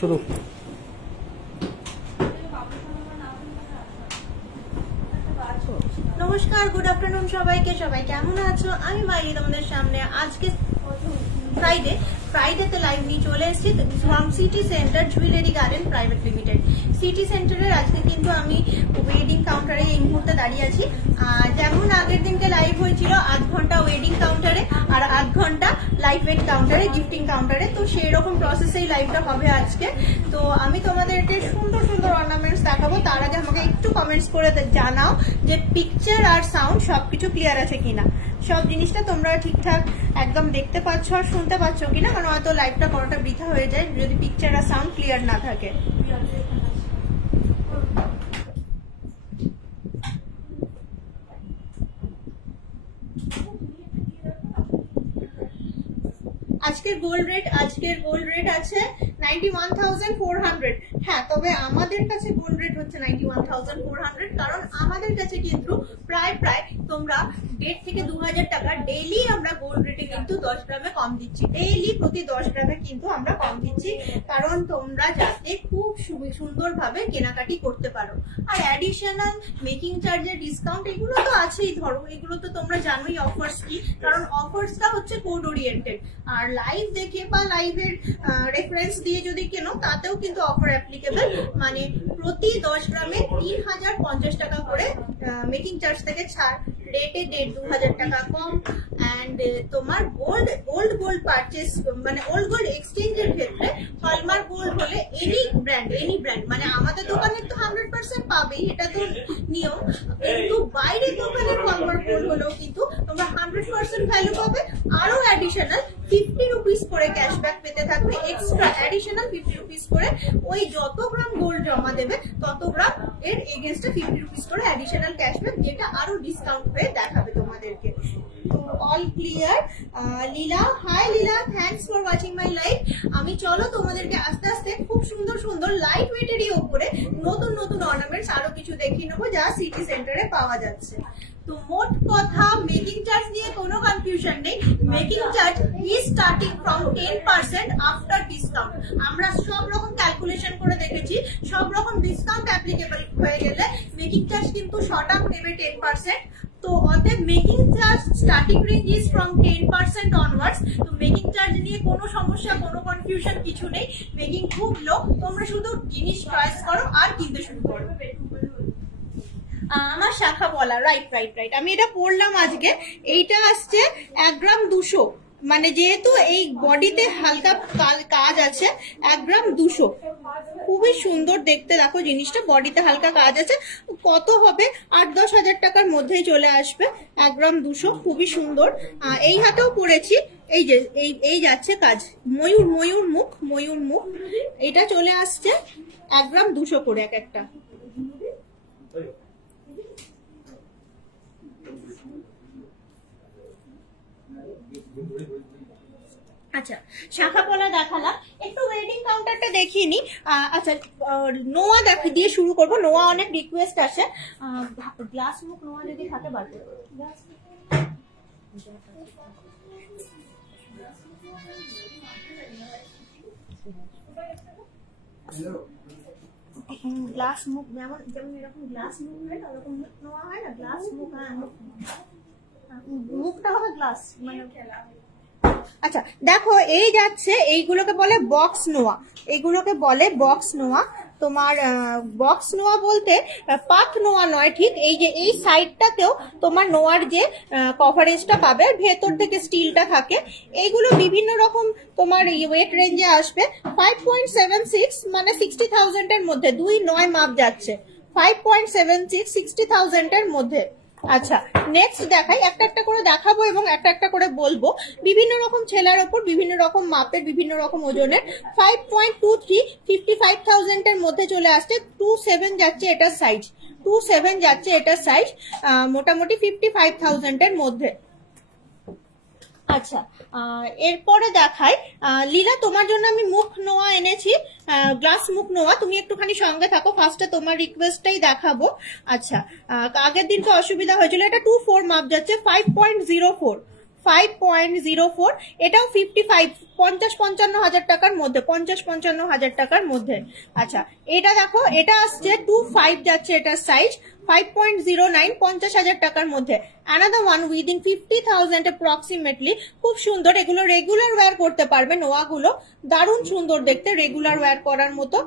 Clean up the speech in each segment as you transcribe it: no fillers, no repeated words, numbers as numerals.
শুরু। নমস্কার, good afternoon সবাইকে। সবাই কেমন আছো? আমি মাইরি তোমাদের সামনে আজকে ফ্রাইডেতে লাইভ নিয়ে চলে এসেছি from city centre jewellery garden private limited. City সেন্টারের আজকে কিন্তু আমি ওয়েডিং কাউন্টারে এই মুহূর্তে দাঁড়িয়ে আছি। যেমন আগের দিনকে লাইভ হয়েছিল 8 ঘন্টা ওয়েডিং কাউন্টারে আর 8 ঘন্টা লাইভ ওয়েট কাউন্টারে, গিফটিং কাউন্টারে, তো সেই রকম প্রসেসেই লাইভটা হবে আজকে। তো আমি তোমাদেরকে সুন্দর সুন্দর অর্নামেন্টস দেখাবো। তার আগে আমাকে একটু কমেন্টস করে জানাও যে পিকচার আর সাউন্ড সবকিছু ক্লিয়ার আছে কিনা, সব জিনিসটা তোমরা ঠিকঠাক একদম দেখতে পাচ্ছ আর শুনতে পাচ্ছ কিনা, কারণ হয়তো লাইভটা করাটা বৃথা হয়ে যায় যদি পিকচার আর সাউন্ড ক্লিয়ার না থাকে। আজকের গোল্ড রেট আছে 91,400। হ্যাঁ, তবে আমাদের কাছে গোল্ড রেট হচ্ছে 91,400, কারণ আমাদের কাছে কিন্তু প্রায় তোমরা 1,500 থেকে 2,000 টাকা ডেইলি আমরা গোল্ড রেটে কিন্তু 10 গ্রামে কম দিচ্ছি। ডেইলি প্রতি 10 গ্রামে কিন্তু আমরা কম দিচ্ছি, কারণ তোমরা যাতে খুব সুন্দরভাবে কেনাকাটি করতে পারো। আর অ্যাডিশনাল মেকিং চার্জের ডিসকাউন্ট এগুলো তো আছেই, ধরো এগুলো তো তোমরা জানোই অফার্স কি, কারণ অফার্সটা হচ্ছে কোড ওরিয়েন্টেড। আর লাইভ দেখে বা লাইভের রেফারেন্স দিয়ে যদি কেনো তাতেও কিন্তু অফার অ্যাপ্লিকেবল, মানে প্রতি 10 গ্রামে 3,050 টাকা করে মেকিং চার্জ থেকে ছাড়, রেটে 2,000 টাকা কম। অ্যান্ড তোমার গোল্ড পারচেস মানে ওল্ড গোল্ড এক্সচেঞ্জের ক্ষেত্রে হলমার্ক গোল্ড হলে এনি ব্র্যান্ড মানে আমাদের দোকানে তো 100% পাবেই, এটা তো নিয়ম, কিন্তু বাইরের দোকানের হলমার্ক গোল্ড হলেও কিন্তু তোমরা 100% ভ্যালু পাবে। আরো অ্যাডিশনাল 50 রুপিস করে ক্যাশব্যাক পেতে থাকবে, এক্সট্রা অ্যাডিশনাল 50 রুপিস করে। ওই যত গ্রাম গোল্ড জমা দেবে তত গ্রাম এর এগেনস্টে 50 রুপিস করে অ্যাডিশনাল ক্যাশব্যাক, যেটা আরো ডিসকাউন্ট হয়ে দেখাবে তোমাদেরকে। All clear. Leela, hi Leela, thanks for watching my live. আমি চলো তোমাদেরকে আস্তে আস্তে খুব সুন্দর সুন্দর লাইট ওয়েটেরই ওপরে নতুন অর্নামেন্টস আরো কিছু দেখিয়ে নেবো যা সিটি সেন্টারে পাওয়া যাচ্ছে। তো মোট কথা, মেকিং চার্জ নিয়ে কোনো কনফিউশন নেই। Making charge is starting from 10% after discount. আমরা সব রকম ক্যালকুলেশন করে দেখেছি, সব রকম ডিসকাউন্ট অ্যাপ্লিকেবল হয়ে গেলে মেকিং চার্জ কিন্তু শর্ট আপ নেবে 10%। তো অতএব making charge starting range is from 10% onwards. তো মেকিং চার্জ নিয়ে কোনো সমস্যা, কোনো কনফিউশন কিছু নেই। মেকিং খুব লো, তোমরা শুধু জিনিস চয়েস করো আর কিনতে শুরু করো। আমার শাখা বলা, রাইট। আমি এটা পড়লাম আজকে। এইটা আসছে 1 গ্রাম 200, মানে যেহেতু এই বডিতে হালকা কাজ আছে 1 গ্রাম 200, খুবই সুন্দর দেখতে। দেখো জিনিসটা বডিতে হালকা কাজ আছে, কত হবে 8-10 হাজার টাকার মধ্যেই চলে আসবে। 1 গ্রাম 200 খুবই সুন্দর। এই হাতেও পড়েছি, এই যে এই যাচ্ছে কাজ, ময়ূর মুখ, এটা চলে আসছে 1 গ্রাম 200 করে এক একটা। আচ্ছা, শাখা পলা দেখালাম, একটু ওয়েডিং কাউন্টারটা দেখিয়ে নি। আচ্ছা, নোয়া দিয়ে শুরু করবো। নোয়া অনেক রিকোয়েস্ট আছে, গ্লাস মুখ নোয়া যদি থাকে বার করবো। গ্লাস মুখ যেমন এরকম গ্লাস মুখ হয় না, ওরকম নোয়া হয় না, গ্লাস মুখ। মুখটা হবে গ্লাস মানে। আচ্ছা দেখো, এই যাচ্ছে, এইগুলোকে বলে বক্স নোয়া। তোমার বক্স নোয়া বলতে পাথ নোয়া নয় ঠিক। এই যে এই সাইডটাতেও তোমার নোয়ার যে কভারেজটা পাবে, ভেতর থেকে স্টিলটা থাকে। এইগুলো বিভিন্ন রকম তোমার ওয়েট রেঞ্জে আসবে। 5.76 মানে 60,000 এর মধ্যে, 2.9 মাপ যাচ্ছে। 5.76 60,000 এর মধ্যে। আচ্ছা, নেক্সট দেখাই, একটা করে দেখাবো এবং একটা করে বলবো। বিভিন্ন রকম ছেলার ওপর বিভিন্ন রকম মাপের, বিভিন্ন রকম ওজনের। 5.23 55,000 এর মধ্যে চলে আসছে। 27 যাচ্ছে এটার সাইজ, মোটামুটি 55,000 এর মধ্যে। আচ্ছা, এরপরে দেখাই লীলা, তোমার জন্য আমি মুখ নোয়া এনেছি, গ্লাস মুখ নোয়া। তুমি একটুখানি সঙ্গে থাকো, ফার্স্টে তোমার রিকোয়েস্টটাই দেখাবো। আচ্ছা, আগের দিনকে অসুবিধা হয়েছিল, এটা 24 মাপ যাচ্ছে। 5.04 5.04, এটাও 55, 50-55 টাকার মধ্যে, 50-55 টাকার মধ্যে। আচ্ছা এটা দেখো, এটা আসছে 25 যাচ্ছে এটার সাইজ, 5.09, 50,000 টাকার মধ্যে। অ্যানাদার ওয়ান উইদিন 50,000 অ্যাপ্রক্সিমেটলি, খুব সুন্দর, এগুলো রেগুলার ওয়্যার করতে পারবে, নোয়াগুলো দারুণ সুন্দর দেখতে, রেগুলার ওয়্যার করার মতো।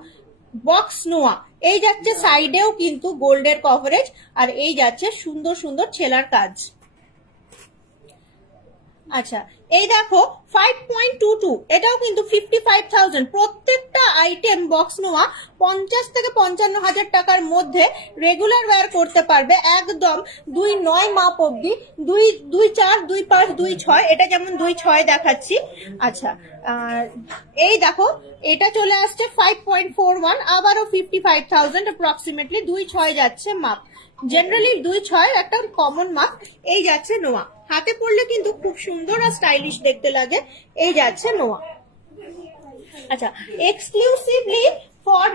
বক্স নোয়া, এই যাচ্ছে সাইডেও কিন্তু গোল্ডের কভারেজ, আর এই যাচ্ছে সুন্দর সুন্দর ছেলার কাজ। আচ্ছা এই দেখো 5.22, এটাও কিন্তু 55,000, প্রত্যেকটা আইটেম বক্স নোয়া 50 থেকে 55,000 টাকার মধ্যে রেগুলার ওয়্যার করতে পারবে, একদম 2.9 মাপ অব্দি, 2.4, 2.5, 2.6, এটা যেমন 2.6 দেখাচ্ছি। আচ্ছা এই দেখো এটা চলে আসছে 5.41, আবারও 55,000 অ্যাপ্রক্সিমেটলি, 2.6 যাচ্ছে মাপ, জেনারেলি 2.6 একটা কমন মাপ। এই যাচ্ছে নোয়া, হাতে পরলে কিন্তু খুব সুন্দর আর স্টাইলিশ দেখতে লাগে। এই যাচ্ছে নোয়া। আচ্ছা এক্সক্লুসিভলি ফর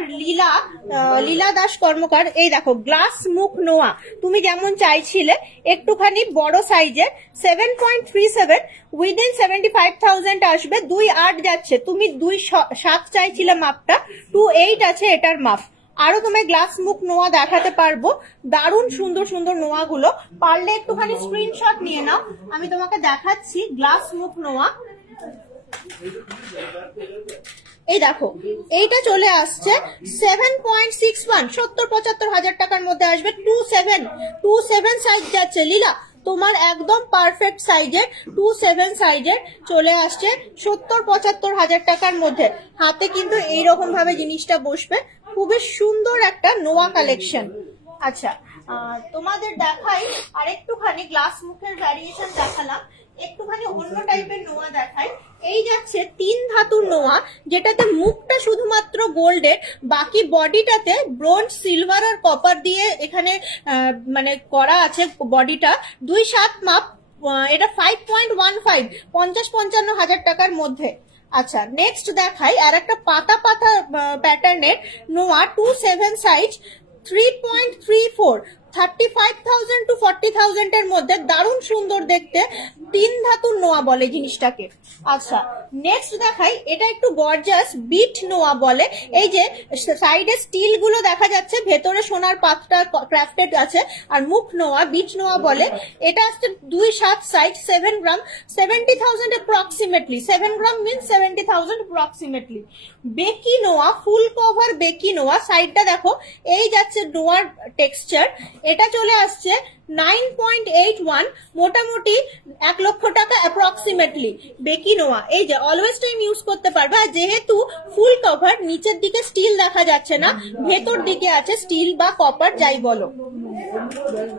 লীলা দাস কর্মকার, এই দেখো গ্লাস মুখ নোয়া, তুমি যেমন চাইছিলে একটুখানি বড় সাইজের, 7.37, উইদিন 75,000 আসবে, 2.8 যাচ্ছে, তুমি 2.7 চাইছিলে মাপটা, 2.8 আছে এটার মাপ। আরো তোমায় গ্লাস মুখ নোয়া দেখাতে পারবো, দারুণ সুন্দর সুন্দর নোয়া গুলো, পারলে একটুখানি স্ক্রিনশট নিয়ে নাও, আমি তোমাকে দেখাচ্ছি গ্লাস মুখ নোয়া। এই দেখো এইটা চলে আসছে 7.61, 70-75 টাকার মধ্যে আসবে, 2.7 সাইজ যাচ্ছে। লীলা তোমার একদম পারফেক্ট সাইজের 2.7 সাইজের চলে আসছে 70-75 টাকার মধ্যে। হাতে কিন্তু এইরকম ভাবে জিনিসটা বসবে, খুবই সুন্দর একটা নোয়া কালেকশন। আচ্ছা তোমাদের দেখাই আরেকটুখানি, গ্লাস মুখের ভ্যারিয়েশন দেখালাম, একটুখানি অন্য টাইপের নোয়া দেখাই। এই যাচ্ছে 3 ধাতুর নোয়া, যেটাতে মুখটা শুধুমাত্র গোল্ডের, বাকি বডিটাতে ব্রোঞ্জ, সিলভার আর কপার দিয়ে এখানে মানে করা আছে বডিটা, 2.7 মাপ, এটা 5.15, 50-55 টাকার মধ্যে। আচ্ছা নেক্সট দেখাই আর একটা পাতা পাতা প্যাটার্নের নোয়া, 2.7 সাইজ, 3.34, 35,000 to 40,000 এর মধ্যে, দারুণ সুন্দর দেখতে, 3 ধাতুর নোয়া বলে জিনিসটাকে। আচ্ছা নেক্সট দেখাই, এটা একটু গর্জাস বিট নোয়া বলে, এই যে সাইডে স্টিল গুলো দেখা যাচ্ছে, ভেতরে সোনার পাতটা ক্রাফটেড আছে, আর মুখ নোয়া, বিট নোয়া বলে। এটা আসছে 2.7 সাইজ, 7 গ্রাম, 70,000 অ্যাপ্রক্সিমেটলি, 7 গ্রাম মিনস 70,000 অ্যাপ্রক্সিমেটলি। বেকি নোয়া, ফুল কভার বেকি নোয়া, সাইডটা দেখো, এই যাচ্ছে নোয়ার টেক্সচার, এটা চলে আসছে 9.81, মোটামুটি 1 লক্ষ টাকা অ্যাপ্রক্সিমেটলি। বেকি নোয়া, এই যে অলওয়েজ টাইম ইউজ করতে পারবে, আর যেহেতু ফুল কভার, নিচের দিকে স্টিল দেখা যাচ্ছে না, ভেতর দিকে আছে স্টিল বা কপার যাই বলো।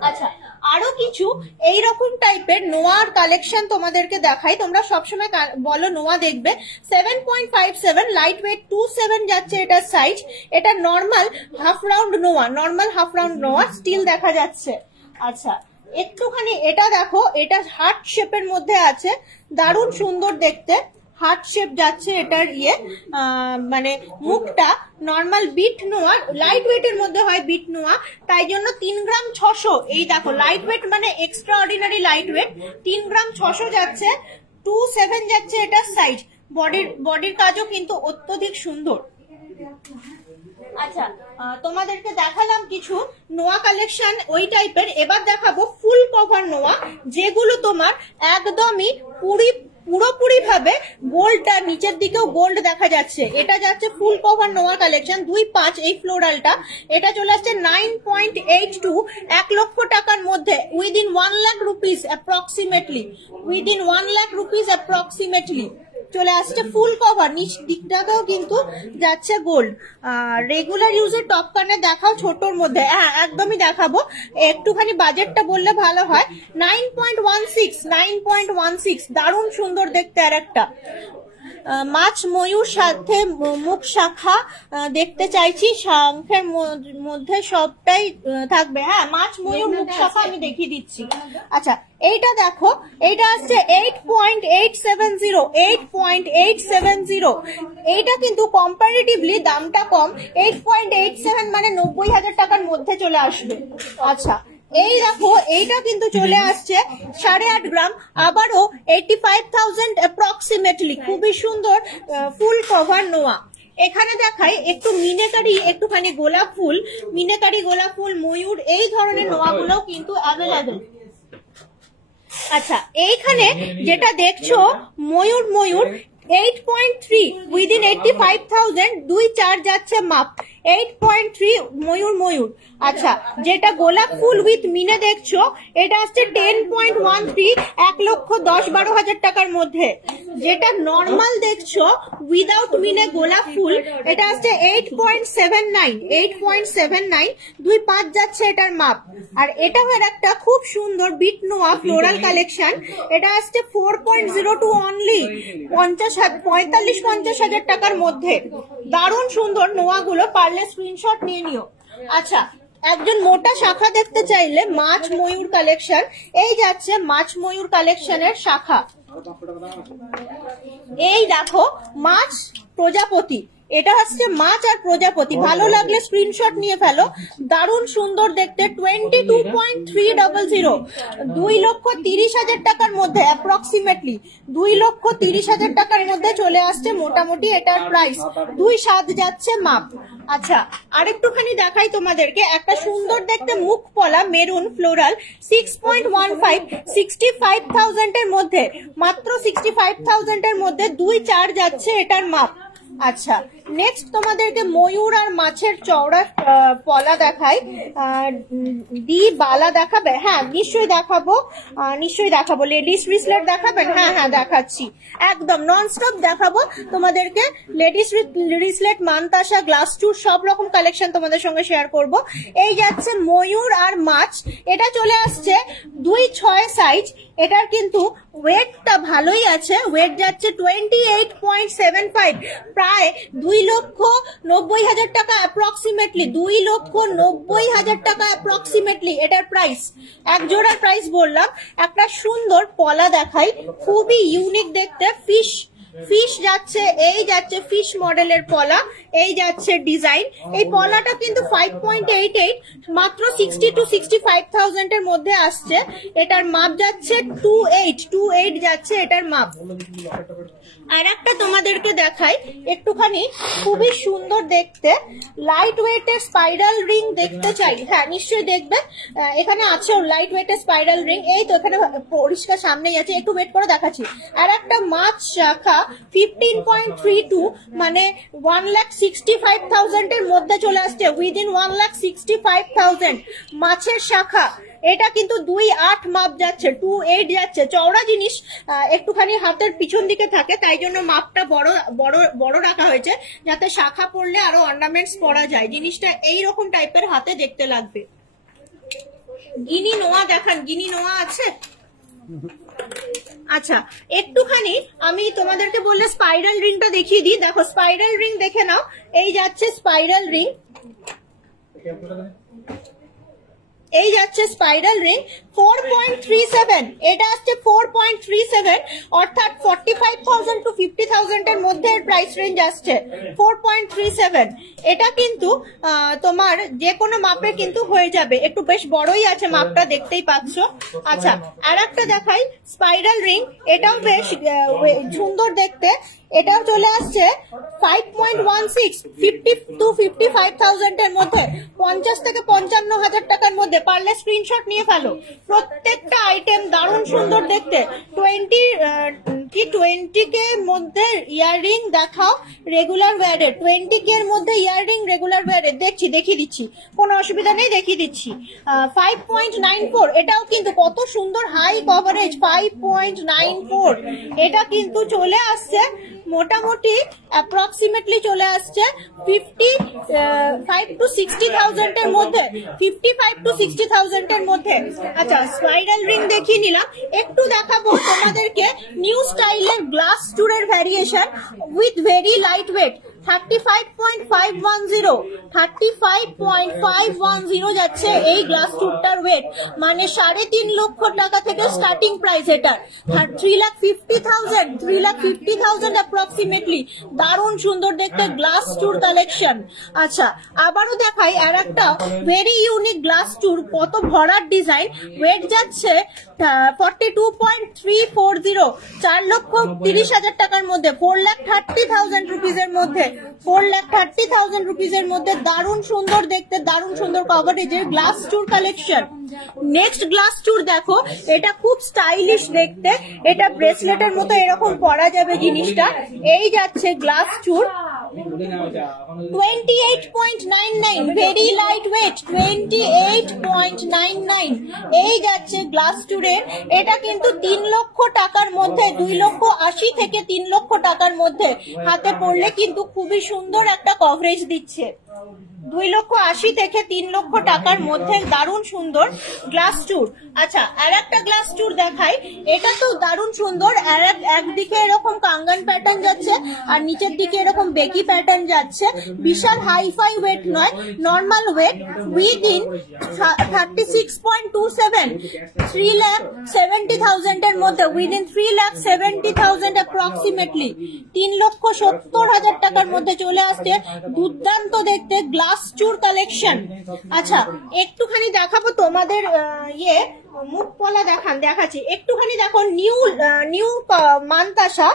আচ্ছা আরো কিছু এইরকম টাইপের নোয়ার কালেকশন তোমাদেরকে দেখাই, তোমরা সবসময় বলো নোয়া দেখবে। 7.57, লাইট ওয়েট, 2.7 যাচ্ছে এটার সাইজ, এটা নর্মাল হাফ রাউন্ড নোয়া, নর্মাল হাফ রাউন্ড নোয়া, স্টিল দেখা যাচ্ছে। আচ্ছা একটুখানি এটা দেখো, এটা হার্ট শেপের মধ্যে আছে, দারুণ সুন্দর দেখতে, হার্ট শেপ যাচ্ছে এটার ইয়ে, মানে মুখটা নর্মাল বিট নোয়া, লাইট ওয়েটের মধ্যে হয় বিট নোয়া, তাই জন্য 3 গ্রাম 600, এই দেখো লাইট ওয়েট মানে এক্সট্রা অর্ডিনারি লাইট ওয়েট, 3 গ্রাম 600 যাচ্ছে, 2.7 যাচ্ছে এটার সাইজ, বডির কাজও কিন্তু অত্যধিক সুন্দর। আচ্ছা তোমাদেরকে দেখালাম কিছু নোয়া কালেকশন ওই টাইপের, এবার দেখাবো ফুল কভার নোয়া, যেগুলো তোমার একদমই পুরোপুরি ভাবে গোল্ডটা, নিচের দিকেও গোল্ড দেখা যাচ্ছে। এটা যাচ্ছে ফুল কভার নোয়া কালেকশন, 2.5, এই ফ্লোরালটা, এটা চলে আসছে 9.82, 1 লক্ষ টাকার মধ্যে, within 1 lakh rupees approximately, within 1 lakh rupees approximately চলে আসছে ফুল কভার, নিচ দিকটাতেও কিন্তু যাচ্ছে গোল্ড। রেগুলার ইউজের টপ কানে দেখাও ছোটর মধ্যে, হ্যাঁ একদমই দেখাবো, একটুখানি বাজেটটা বললে ভালো হয়। 9.16, দারুণ সুন্দর দেখতে। আর একটা মাছ ময়ূর সাথে মুখ শাখা দেখতে চাইছি, শঙ্খের মধ্যে সবটাই থাকবে, হ্যাঁ মাছ ময়ূর মুখ শাখা আমি দেখিয়ে দিচ্ছি। আচ্ছা এইটা দেখো, এইটা আসছে 8.870, 8.870, এইটা কিন্তু কম্পারেটিভলি দামটা কম, 8.87 মানে 90,000 টাকার মধ্যে চলে আসবে। আচ্ছা এই দেখো এইটা কিন্তু চলে আসছে 8.5 গ্রাম, আবারও 85,000 অ্যাপ্রক্সিমেটলি। খুবই সুন্দর ফুল কভার নোয়া। এখানে দেখাই একটু মিনেকারি, একটুখানি গোলাপ ফুল, মিনেকারি গোলাপ ফুল, ময়ূর, এই ধরনের নোয়াগুলো কিন্তু অ্যাভেলেবেল। আচ্ছা, এইখানে যেটা দেখছো ময়ূর, ময়ূর 8.3 উইদিন 85,000, 2-4 যাচ্ছে মাপ, 8.3 ময়ূর, ময়ূর। আচ্ছা, যেটা গোলাপ ফুল উইথ মিনে দেখছো এটা আসছে 10.13, 1,10,12,000 টাকার মধ্যে। যেটা নর্মাল দেখছো উইদাউট মিনে গোলাপ ফুল এটা আসছে 8.79, 8.79, 2-5 যাচ্ছে এটার মাপ। আর এটা হলো একটা খুব সুন্দর বিট নোয়া ফ্লোরাল কালেকশন, এটা আসছে 4.02 অনলি, 45,000 টাকার মধ্যে। দারুণ সুন্দর নোয়াগুলো, পারলে স্ক্রিনশট নিয়ে নিও। আচ্ছা, একজন মোটা শাখা দেখতে চাইলে মাছ ময়ূর কালেকশন, এই যাচ্ছে মাছ ময়ূর কালেকশনের শাখা। এই দেখো মাছ প্রজাপতি, এটা হচ্ছে মাছ আর প্রজাপতি। ভালো লাগলে স্ক্রিনশট নিয়ে ফেলো, দারুণ সুন্দর দেখতে। 22.300, 2,30,000 টাকার মধ্যে অ্যাপ্রক্সিমেটলি, 2,30,000 টাকার মধ্যে চলে আসছে মোটামুটি এটার প্রাইস। 2.7 যাচ্ছে মাপ। আচ্ছা, আরেকটুখানি দেখাই তোমাদেরকে, একটা সুন্দর দেখতে মুখ পলা মেরুন ফ্লোরাল 6.15, 65,000 এর মধ্যে, মাত্র 65,000 এর মধ্যে 2-4 যাচ্ছে এটার মাপ। আচ্ছা, নেক্সট তোমাদেরকে ময়ূর আর মাছের চওড়া পলা দেখাই। ডি বালা দেখাবে? হ্যাঁ, নিশ্চয়ই দেখাবো, নিশ্চয়ই দেখাবো। লেডিস ব্রেসলেট দেখাবেন? হ্যাঁ হ্যাঁ দেখাচ্ছি, একদম ননস্টপ দেখাবো তোমাদেরকে। লেডিস ব্রেসলেট, মানতাসা, গ্লাস টুর সব রকম কালেকশন তোমাদের সঙ্গে শেয়ার করব। এই যাচ্ছে ময়ূর আর মাছ, এটা চলে আসছে 2.6 সাইজ। এটার কিন্তু ওয়েটটা ভালোই আছে, ওয়েট যাচ্ছে 28.75, প্রায় 2,90,000 টাকা অ্যাপ্রক্সিমেটলি, 2,90,000 টাকা অ্যাপ্রক্সিমেটলি এটার প্রাইস। এক জোড়ার প্রাইস বললাম। একটা সুন্দর পলা দেখাই, খুবই ইউনিক দেখতে, ফিশ ফিশ যাচ্ছে, এই যাচ্ছে ফিশ মডেলের পলা, এই যাচ্ছে ডিজাইন। এই পলাটা কিন্তু 5.88, মাত্র 60 to 65,000 এর মধ্যে আসছে। এটার মাপ যাচ্ছে 2.8 যাচ্ছে এটার মাপ। আর একটা তোমাদেরকে দেখাই একটুখানি, খুবই সুন্দর দেখতে লাইট ওয়েটের স্পাইরাল রিং দেখতে চাই? হ্যাঁ নিশ্চয়ই দেখবে, এখানে আছে লাইট ওয়েটের স্পাইরাল রিং। এই তো এখানে পরিষ্কার সামনেই আছে, একটু ওয়েট করে দেখাচ্ছি। আর একটা মাছ শাখা 15.32, মানে 1,65,000 এর মধ্যে চলে আসছে, উইদিন 1,65,000 মাছের শাখা। এটা কিন্তু 2.8 মাপ যাচ্ছে, 2.8 যাচ্ছে। চওড়া জিনিস একটুখানি হাতের পিছন দিকে থাকে, তাই জন্য মাপটা বড় রাখা হয়েছে, যাতে শাখা পড়লে আরো অর্নামেন্টস পরা যায়। জিনিসটা এইরকম টাইপের হাতে দেখতে লাগবে। গিনি নোয়া দেখান, গিনি নোয়া আছে? আচ্ছা, একটুখানি আমি তোমাদেরকে বললে স্পাইরাল রিংটা দেখিয়ে দিই। দেখো স্পাইরাল রিং দেখে নাও, এই যাচ্ছে স্পাইরাল রিং, এই যাচ্ছে স্পাইরাল রিং 4.37, এটা আসছে 4.37, অর্থাৎ 45,000 to 50,000 এর মধ্যে প্রাইস রেঞ্জ আসছে 4.37। এটা কিন্তু তোমার যে কোনো মাপে কিন্তু হয়ে যাবে, একটু বেশ বড়ই আছে মাপটা, দেখতেই পাচ্ছ। আচ্ছা, আর একটা দেখাই স্পাইরাল রিং, এটাও বেশ সুন্দর দেখতে, এটাও চলে আসছে 5.16, 50 to 55,000 এর মধ্যে, 50 থেকে 55,000 টাকার মধ্যে। পারলে স্ক্রিনশট নিয়ে ফেলো, প্রত্যেকটা আইটেম দারুণ সুন্দর দেখতে। 20K এর মধ্যে ইয়াররিং দেখাও রেগুলার ওয়্যারের, 20K এর মধ্যে ইয়াররিং রেগুলার ওয়্যারের দেখিয়ে দিচ্ছি, কোনো অসুবিধা নেই, দেখিয়ে দিচ্ছি। 5.94, এটাও কিন্তু কত সুন্দর হাই কভারেজ, 5.94। এটা কিন্তু চলে আসছে মোটামুটি অ্যাপ্রক্সিমেটলি চলে আসছে 55 to 60,000 এর মধ্যে, 55 to 60,000 এর মধ্যে। আচ্ছা, স্পাইরাল রিং দেখিয়ে নিলাম। একটু দেখাবো তোমাদেরকে নিউ স্টাইলের গ্লাস টুরের variation with very light weight. 35.510 35.510 যাচ্ছে এই গ্লাস টুরটার ওয়েট, মানে 3.5 লক্ষ টাকা থেকে স্টার্টিং প্রাইস এটা 3,50,000 অ্যাপ্রক্সিমেটলি। দারুণ সুন্দর দেখতে গ্লাস টুর কালেকশন। আচ্ছা আবারও দেখাই আর একটা ভেরি ইউনিক গ্লাস টুর, কত ভরার ডিজাইন। ওয়েট যাচ্ছে 42.340, 4,30,000 টাকার মধ্যে, 4,30,000 রুপিজের মধ্যে, 4,30,000 রুপিজের মধ্যে। দারুণ সুন্দর দেখতে, দারুণ সুন্দর কভারেজের গ্লাস টুর কালেকশন। নেক্সট গ্লাস টুর দেখো, এটা খুব স্টাইলিশ দেখতে, এটা ব্রেসলেটের মতো এরকম পরা যাবে জিনিসটা। এই যাচ্ছে গ্লাস টুর 28.99, ভেরি লাইট ওয়েট 28.99। এই যাচ্ছে গ্লাস টুরের, এটা কিন্তু 3 লক্ষ টাকার মধ্যে, 2,80,000 থেকে 3 লক্ষ টাকার মধ্যে হাতে পড়লে কিন্তু খুবই সুন্দর একটা কভারেজ দিচ্ছে। 2,80,000 থেকে 3 লক্ষ টাকার মধ্যে দারুণ সুন্দর গ্লাস টুর। আচ্ছা আর একটা গ্লাস টুর দেখাই, এটা তো দারুণ সুন্দর। আর একদিকে এরকম কাঙ্গান প্যাটার্ন যাচ্ছে আর নিচের দিকে এরকম বেকি প্যাটার্ন যাচ্ছে। বিশাল হাইফাই ওয়েট নয়, নর্মাল ওয়েট, উইদিন 36.27, 3,70,000 এর মধ্যে, উইদিন 3,70,000 অ্যাপ্রক্সিমেটলি, 3,70,000 টাকার মধ্যে চলে আসছে। দুর্দান্ত দেখতে গ্লাস টুর কালেকশন। আচ্ছা একটুখানি দেখাবো তোমাদের মুখ পলা দেখাচ্ছি একটুখানি। দেখো নিউ মানতাসা,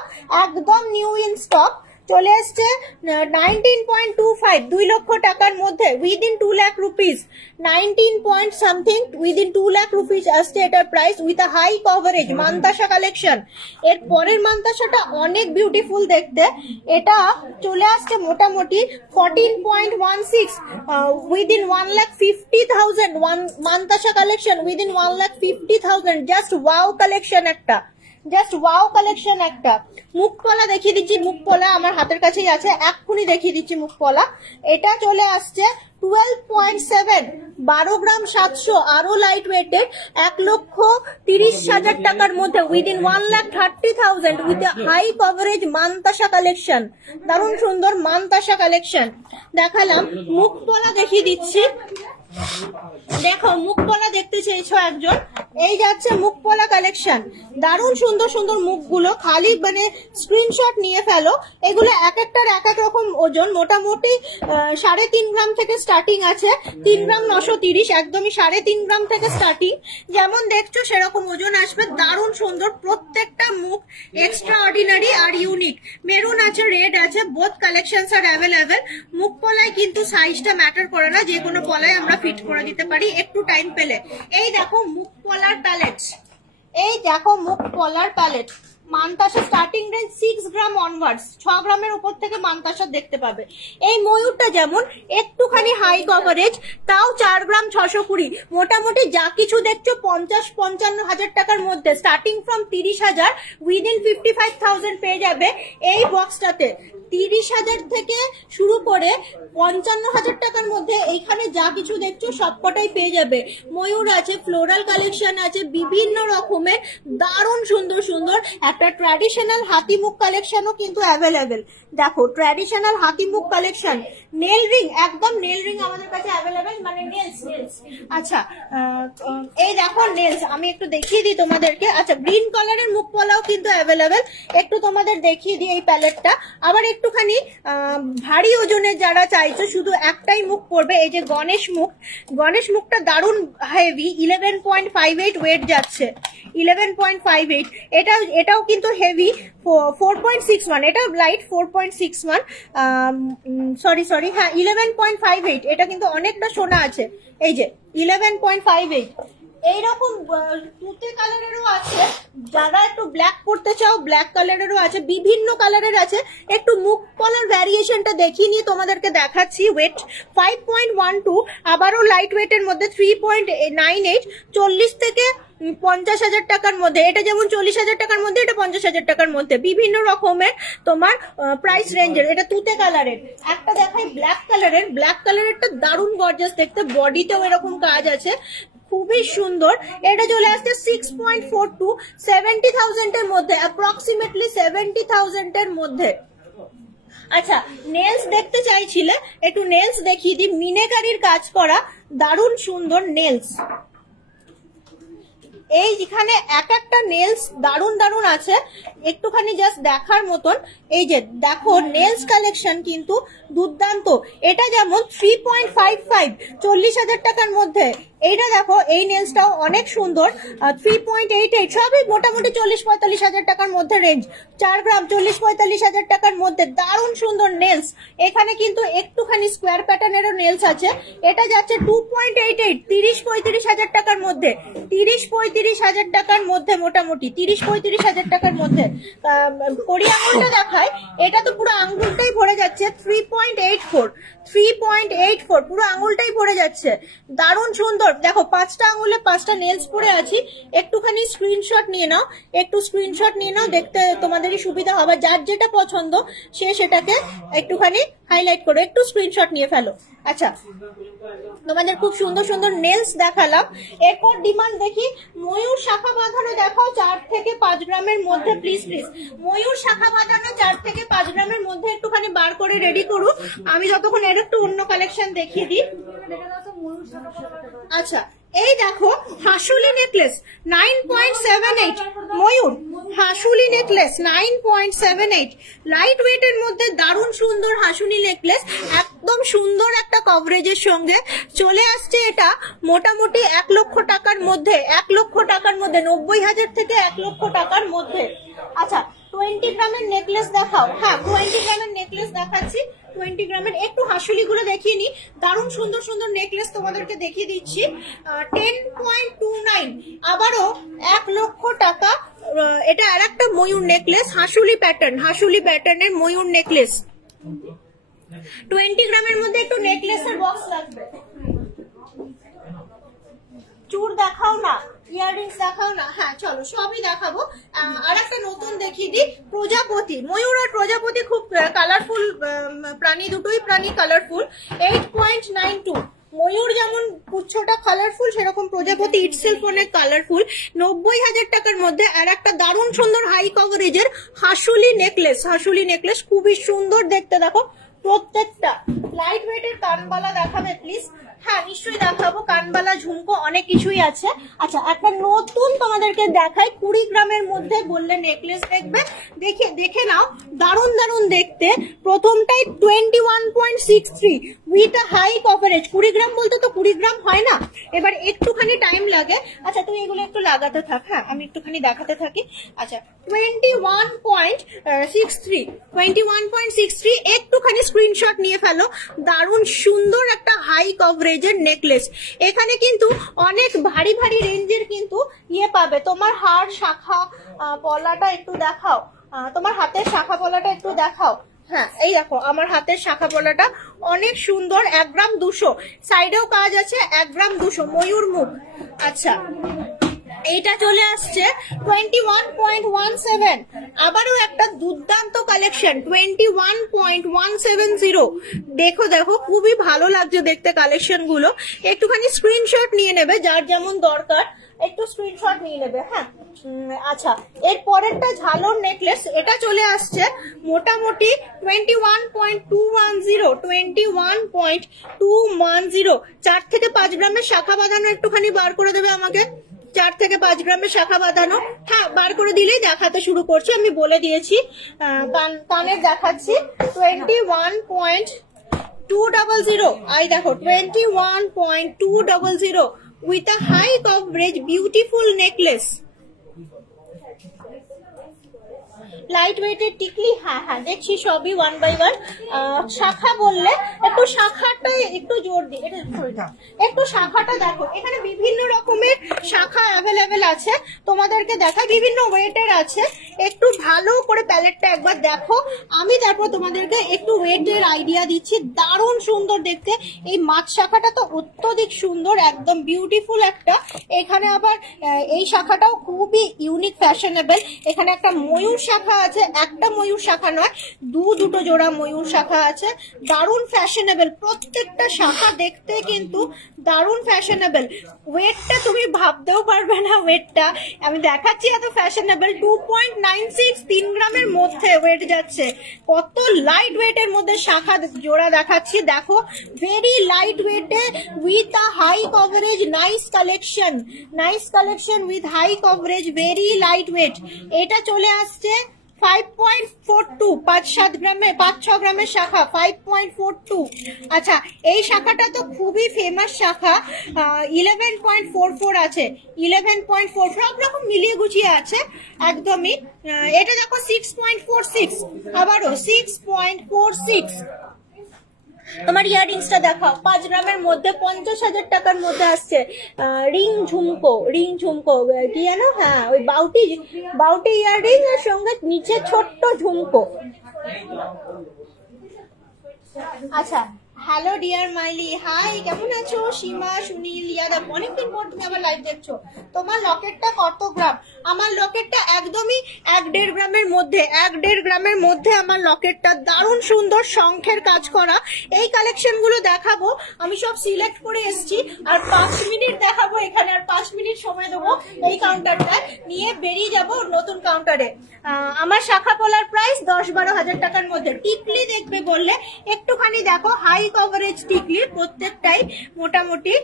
একদম নিউ ইন স্টক চলে এসছে 19.25, 2 লক্ষ টাকার মধ্যে, within 2 lakh rupees, 19 point something, within 2 lakh rupees আসছে এটার price, with a high coverage মানতাসা কালেকশন। এর পরের মানতাসাটা অনেক বিউটিফুল দেখতে, এটা চলে আসছে মোটামুটি 14.16, উইদিন 1,50,000, মানতাসা collection within 1,50,000। Just wow collection একটা, জাস্ট ওয়াও কালেকশন একটা। মুখ পলা দেখিয়ে দিচ্ছি, মুখ পলা আমার হাতের কাছেই আছে, এক্ষুনি দেখিয়ে দিচ্ছি মুখ পলা। এটা চলে আসছে 12.7, 12 গ্রাম 700, আরো লাইট ওয়েটেড, 1,30,000 টাকার মধ্যে, উইদিন 1,30,000, উইথ হাই কভারেজ মানতাসা কালেকশন। দারুণ সুন্দর মানতাসা কালেকশন দেখালাম। মুখ পলা দেখিয়ে দিচ্ছি, দেখো মুখ পলা দেখতে চেয়েছো একজন, এই যাচ্ছে মুখ পলা কালেকশন। দারুণ সুন্দর সুন্দর মুখগুলো, খালি মানে স্ক্রিনশট নিয়ে ফেলো। এগুলো এক একটার এক এক রকম ওজন, মোটামুটি 3.5 গ্রাম থেকে স্টার্টিং আছে, 3 গ্রাম 930, একদমই 3.5 গ্রাম থেকে স্টার্টিং। যেমন দেখছো সেরকম ওজন আসবে। দারুণ সুন্দর প্রত্যেকটা মুখ, এক্সট্রা অর্ডিনারি আর ইউনিক। মেরুন আছে, রেড আছে, বোথ কালেকশনস আর অ্যাভেলেবেল। মুখ পলায় কিন্তু সাইজটা ম্যাটার করে না, যে কোনো পলায় আমরা ফিট করে দিতে পারি একটু টাইম পেলে। এই দেখো মুখ পলার প্যালেট, এই দেখো মুখ পলার প্যালেট। মানতাসা স্টার্টিং রেঞ্জ 6 গ্রাম অনওয়ার্ডস, 6 গ্রামের উপর থেকে মানতাসা দেখতে পাবে। এই ময়ূরটা যেমন একটুখানি হাই কভারেজ, তাও 4 গ্রাম 620, মোটামুটি যা কিছু দেখছো 50-55,000 টাকার মধ্যে, স্টার্টিং ফ্রম 30,000, উইদিন 55,000 পেয়ে যাবে এই বক্সটাতে। 30,000 থেকে শুরু করে 55,000 টাকার মধ্যে এইখানে যা কিছু দেখছো সবকটাই পেয়ে যাবে। ময়ূর আছে, ফ্লোরাল কালেকশন আছে, বিভিন্ন রকমের দারুণ সুন্দর সুন্দর। একটা ট্র্যাডিশনাল হাতিমুখ কালেকশনও কিন্তু অ্যাভেলেবেল। দেখো ট্র্যাডিশনাল হাতিমুখ কালেকশন, নেল রিং, একদম নেল রিং আমাদের কাছে অ্যাভেলেবেল, মানে নেলস। আচ্ছা এই দেখো নেলস, আমি একটু দেখিয়ে দিই তোমাদেরকে। আচ্ছা গ্রিন কালারের মুখ পলাও কিন্তু অ্যাভেলেবেল, একটু তোমাদের দেখিয়ে দিই এই প্যালেটটা। আবার একটুখানি ভারী ওজনের যারা চাইছো, শুধু একটাই মুখ পড়বে, এই যে গণেশ মুখ, গণেশ মুখটা দারুণ হেভি, 11.58 ওয়েট যাচ্ছে, 11.58। এটাও কিন্তু হেভি, 4.61, এটাও লাইট 4.61, সরি হ্যাঁ 11.58। এটা কিন্তু অনেকটা সোনা আছে, এই যে 11.58। এইরকম তুতে কালারেরও আছে, যারা একটু ব্ল্যাক পড়তে চাও ব্ল্যাক কালারেরও আছে, বিভিন্ন কালারের আছে। একটু মুখ পলার ভ্যারিয়েশনটা দেখিয়ে নিয়ে তোমাদেরকে দেখাচ্ছি। ওয়েট 5.12, আবারও লাইট ওয়েটের মধ্যে 3.98, 40 থেকে 50,000 টাকার মধ্যে। এটা যেমন 40,000 টাকার মধ্যে, এটা 50,000 টাকার মধ্যে, বিভিন্ন রকমের তোমার প্রাইস রেঞ্জের। এটা তুতে কালারের। একটা দেখাই ব্ল্যাক কালারের, ব্ল্যাক কালারেরটা দারুণ গর্জাস দেখতে, বডিতেও এরকম কাজ আছে, খুবই সুন্দর। এটা চলে আসছে 6.42, 70,000 এর মধ্যে, অ্যাপ্রক্সিমেটলি 70,000 এর মধ্যে। আচ্ছা, নেলস দেখতে চাইছিলে, একটু নেলস দেখিয়ে দিই। মিনেকারির কাজ করা দারুণ সুন্দর নেলস। এই যেখানে এক একটা নেলস দারুণ দারুণ আছে, একটুখানি জাস্ট দেখার মতন। এই যে দেখো নেলস কালেকশন কিন্তু দুর্দান্ত। এটা যেমন 3.55 40,000 টাকার মধ্যে। এইটা দেখো, এই নেলসটাও অনেক সুন্দর, 3.88, সবই মোটামুটি 40-45,000 টাকার মধ্যে রেঞ্জ। 4 গ্রাম 40-45,000 টাকার মধ্যে দারুণ সুন্দর নেলস। এখানে কিন্তু একটুখানি স্কোয়ার প্যাটার্নেরও নেলস আছে। এটা যাচ্ছে 2.88, 30-35,000 টাকার মধ্যে। 30-35,000 টাকার মধ্যে, মোটামুটি 30-35,000 টাকার মধ্যে। কড়ি আঙুলটা দেখায়, এটা তো পুরো আঙুলটাই ভরে যাচ্ছে। 3.84 পুরো আঙুলটাই ভরে যাচ্ছে, দারুণ সুন্দর। দেখো 5টা আঙুলে 5টা নেলস পরে আছি। একটুখানি স্ক্রিনশট নিয়ে নাও, একটু স্ক্রিনশট নিয়ে নাও, দেখতে তোমাদেরই সুবিধা হবে। যার যেটা পছন্দ সে সেটাকে একটুখানি হাইলাইট করো, একটু স্ক্রিনশট নিয়ে ফেলো। আচ্ছা, তোমাদের খুব সুন্দর সুন্দর নেলস দেখালাম। এরপর ডিমান্ড দেখি ময়ূর শাখা বাঁধানো দেখাও 4 থেকে 5 গ্রামের মধ্যে, প্লিজ প্লিজ। ময়ূর শাখা বাঁধানো 4 থেকে 5 গ্রামের মধ্যে একটুখানি বার করে রেডি করুন। আমি যতক্ষণ এর একটু অন্য কালেকশন দেখিয়ে দিই। আচ্ছা, এই দেখো হাসুলি নেকলেস 9.78, ময়ূর হাসুলি নেকলেস 9.78, লাইট ওয়েটের মধ্যে দারুণ সুন্দর হাসুলি নেকলেস, একদম সুন্দর একটা কভারেজের সঙ্গে চলে আসছে। এটা মোটামুটি 1 লক্ষ টাকার মধ্যে, 1 লক্ষ টাকার মধ্যে, 90,000 থেকে 1 লক্ষ টাকার মধ্যে। আচ্ছা, 20 গ্রামের নেকলেস দেখাও। হ্যাঁ, 20 গ্রামের নেকলেস দেখাচ্ছি। 20 গ্রামের একটু হাসুলি গুলো দেখিয়ে নি, দারুণ সুন্দর সুন্দর নেকলেস তোমাদেরকে দেখিয়ে দিচ্ছি। 10.29, আবারও 1 লক্ষ টাকা। এটা আর একটা ময়ূর নেকলেস, হাসুলি প্যাটার্নের ময়ূর নেকলেস। 20 গ্রামের মধ্যে একটু নেকলেসের বক্স লাগবে। চূড় দেখাও না, ইয়াররিংস দেখাও না। হ্যাঁ চলো, সবই দেখাবো। আর একটা নতুন দেখিয়ে দিই, প্রজাপতি। ময়ূর আর প্রজাপতি খুব কালারফুল প্রাণী, দুটোই প্রাণী কালারফুল। 8.92, ময়ূর যেমন পুচ্ছটা কালারফুল, সেরকম প্রজাপতি ইটসেলফ অনেক কালারফুল। 90,000 টাকার মধ্যে আর একটা দারুণ সুন্দর হাই কভারেজের হাসুলি নেকলেস, খুবই সুন্দর দেখতে। দেখো প্রত্যেকটা লাইট ওয়েটের। কানবালা দেখাবে প্লিজ? হ্যাঁ নিশ্চয়ই দেখাবো, কানবালা, ঝুমকো, অনেক কিছুই আছে। আচ্ছা, একটা নতুন তোমাদেরকে দেখাই, 20 গ্রামের মধ্যে বললে নেকলেস দেখবে, দেখে নাও, দারুণ দারুণ দেখতে। প্রথমটাই 21.63 উইথ আ হাই কভারেজ। 20 গ্রাম বলতে তো 20 গ্রাম হয় না, এবার একটুখানি টাইম লাগে। আচ্ছা, তুমি এগুলো একটু লাগাতে থাক, হ্যাঁ আমি একটুখানি দেখাতে থাকি। আচ্ছা, 21.63 একটুখানি স্ক্রিনশট নিয়ে ফেলো। দারুণ সুন্দর একটা হাই কভারেজের নেকলেস। এখানে কিন্তু অনেক ভারী ভারী রেঞ্জের কিন্তু ইয়ে পাবে। তোমার হার শাখা পলাটা একটু দেখাও, তোমার হাতের শাখা পলাটা একটু দেখাও। হ্যাঁ, এই দেখো আমার হাতের শাখা পলাটা অনেক সুন্দর, 1 গ্রাম 200, সাইডেও কাজ আছে, 1 গ্রাম 200, ময়ূর মুখ। আচ্ছা, এইটা চলে আসছে 21.17, আবারও একটা দুর্দান্ত কালেকশন 21.170। দেখো খুবই ভালো লাগছে দেখতে কালেকশন গুলো। একটুখানি স্ক্রিনশট নিয়ে নেবে, যার যেমন দরকার একটু স্ক্রিনশট নিয়ে নেবে। হ্যাঁ, আচ্ছা, এর পরেরটা ঝালর নেকলেস। এটা চলে আসছে মোটামুটি 21.210, 4 থেকে 5 গ্রামের শাখা বাঁধানো। একটুখানি বার করে দেবে আমাকে, 4 থেকে 5 গ্রামের শাখা বাঁধানো। হ্যাঁ, বার করে দিলেই দেখাতে শুরু করছে, আমি বলে দিয়েছি। কানের দেখাচ্ছি 21.200। আই দেখো 21.200 with a high coverage beautiful necklace, light ওয়েটের টিকলি। হ্যাঁ দেখছি সবই 1 by 1। শাখা বললে একটু শাখাটা একটু জোর দিই, একটু শাখাটা দেখো। এখানে বিভিন্ন রকমের শাখা অ্যাভেলেবেল আছে, তোমাদেরকে দেখাই, বিভিন্ন ওয়েটের আছে। একটু ভালো করে প্যালেটটা একবার দেখো, আমি তারপর তোমাদেরকে একটু ওয়েটের আইডিয়া দিচ্ছি। দারুণ সুন্দর দেখতে। এই মাছ শাখাটা তো অত্যধিক সুন্দর, একদম বিউটিফুল একটা। এখানে আবার এই শাখাটাও খুবই ইউনিক, ফ্যাশনেবল। এখানে একটা ময়ূর শাখা আছে, একটা ময়ূর শাখা নয়, দুটো জোড়া ময়ূর শাখা আছে। দারুণ ফ্যাশনেবল, প্রত্যেকটা শাখা দেখতে কিন্তু দারুণ ফ্যাশনেবল। ওয়েটটা তুমি ভাবতেও পারবে না, ওয়েটটা আমি দেখাচ্ছি এত ফ্যাশনেবল। 0.96 3 গ্রামের মধ্যে ওয়েট যাচ্ছে। কত লাইট ওয়েটের মধ্যে শাখা জোড়া দেখাচ্ছি, দেখো ভেরি লাইট ওয়েটে with a high coverage, nice collection with high coverage, very light weight. এটা চলে আসছে 5.42, 5-7 গ্রামে 5-6 গ্রামের শাখা 5.42। আচ্ছা, এই শাখাটা তো খুবই ফেমাস শাখা, 11.44 আছে, 11.4 সব রকম মিলিয়ে গুছিয়ে আছে একদমই। এটা দেখো 6.46, আবারও 6.46। তোমার ইয়াররিংসটা দেখাও, 5 গ্রামের মধ্যে 50,000 টাকার মধ্যে আসছে। রিং ঝুমকো কি জানো, হ্যাঁ ওই বাউটি ইয়াররিং এর সঙ্গে নিচে ছোট্ট ঝুমকো। আচ্ছা, হ্যালো ডিয়ার মাইলি, হাই কেমন আছো? সীমা, সুনীল, ইয়াদব, অনেকদিন পর তুমি আমার লাইভ দেখছো। তোমার লকেটটা কত গ্রাম? আমার লকেটটা একদমই 1.5 গ্রামের মধ্যে, 1.5 গ্রামের মধ্যে আমার লকেটটা। দারুণ সুন্দর শঙ্খের কাজ করা। এই কালেকশন গুলো দেখাবো, আমি সব সিলেক্ট করে এসেছি, আর 5 মিনিট দেখাবো এখানে, আর 5 মিনিট সময় দেবো এই কাউন্টারটা নিয়ে বেরিয়ে যাব নতুন কাউন্টারে। আমার শাখা পলার প্রাইস 10-12 হাজার টাকার মধ্যে। টিকলি দেখবে বললে একটুখানি দেখো, হাই কভারেজ টিকলি, প্রত্যেকটাই মোটামুটি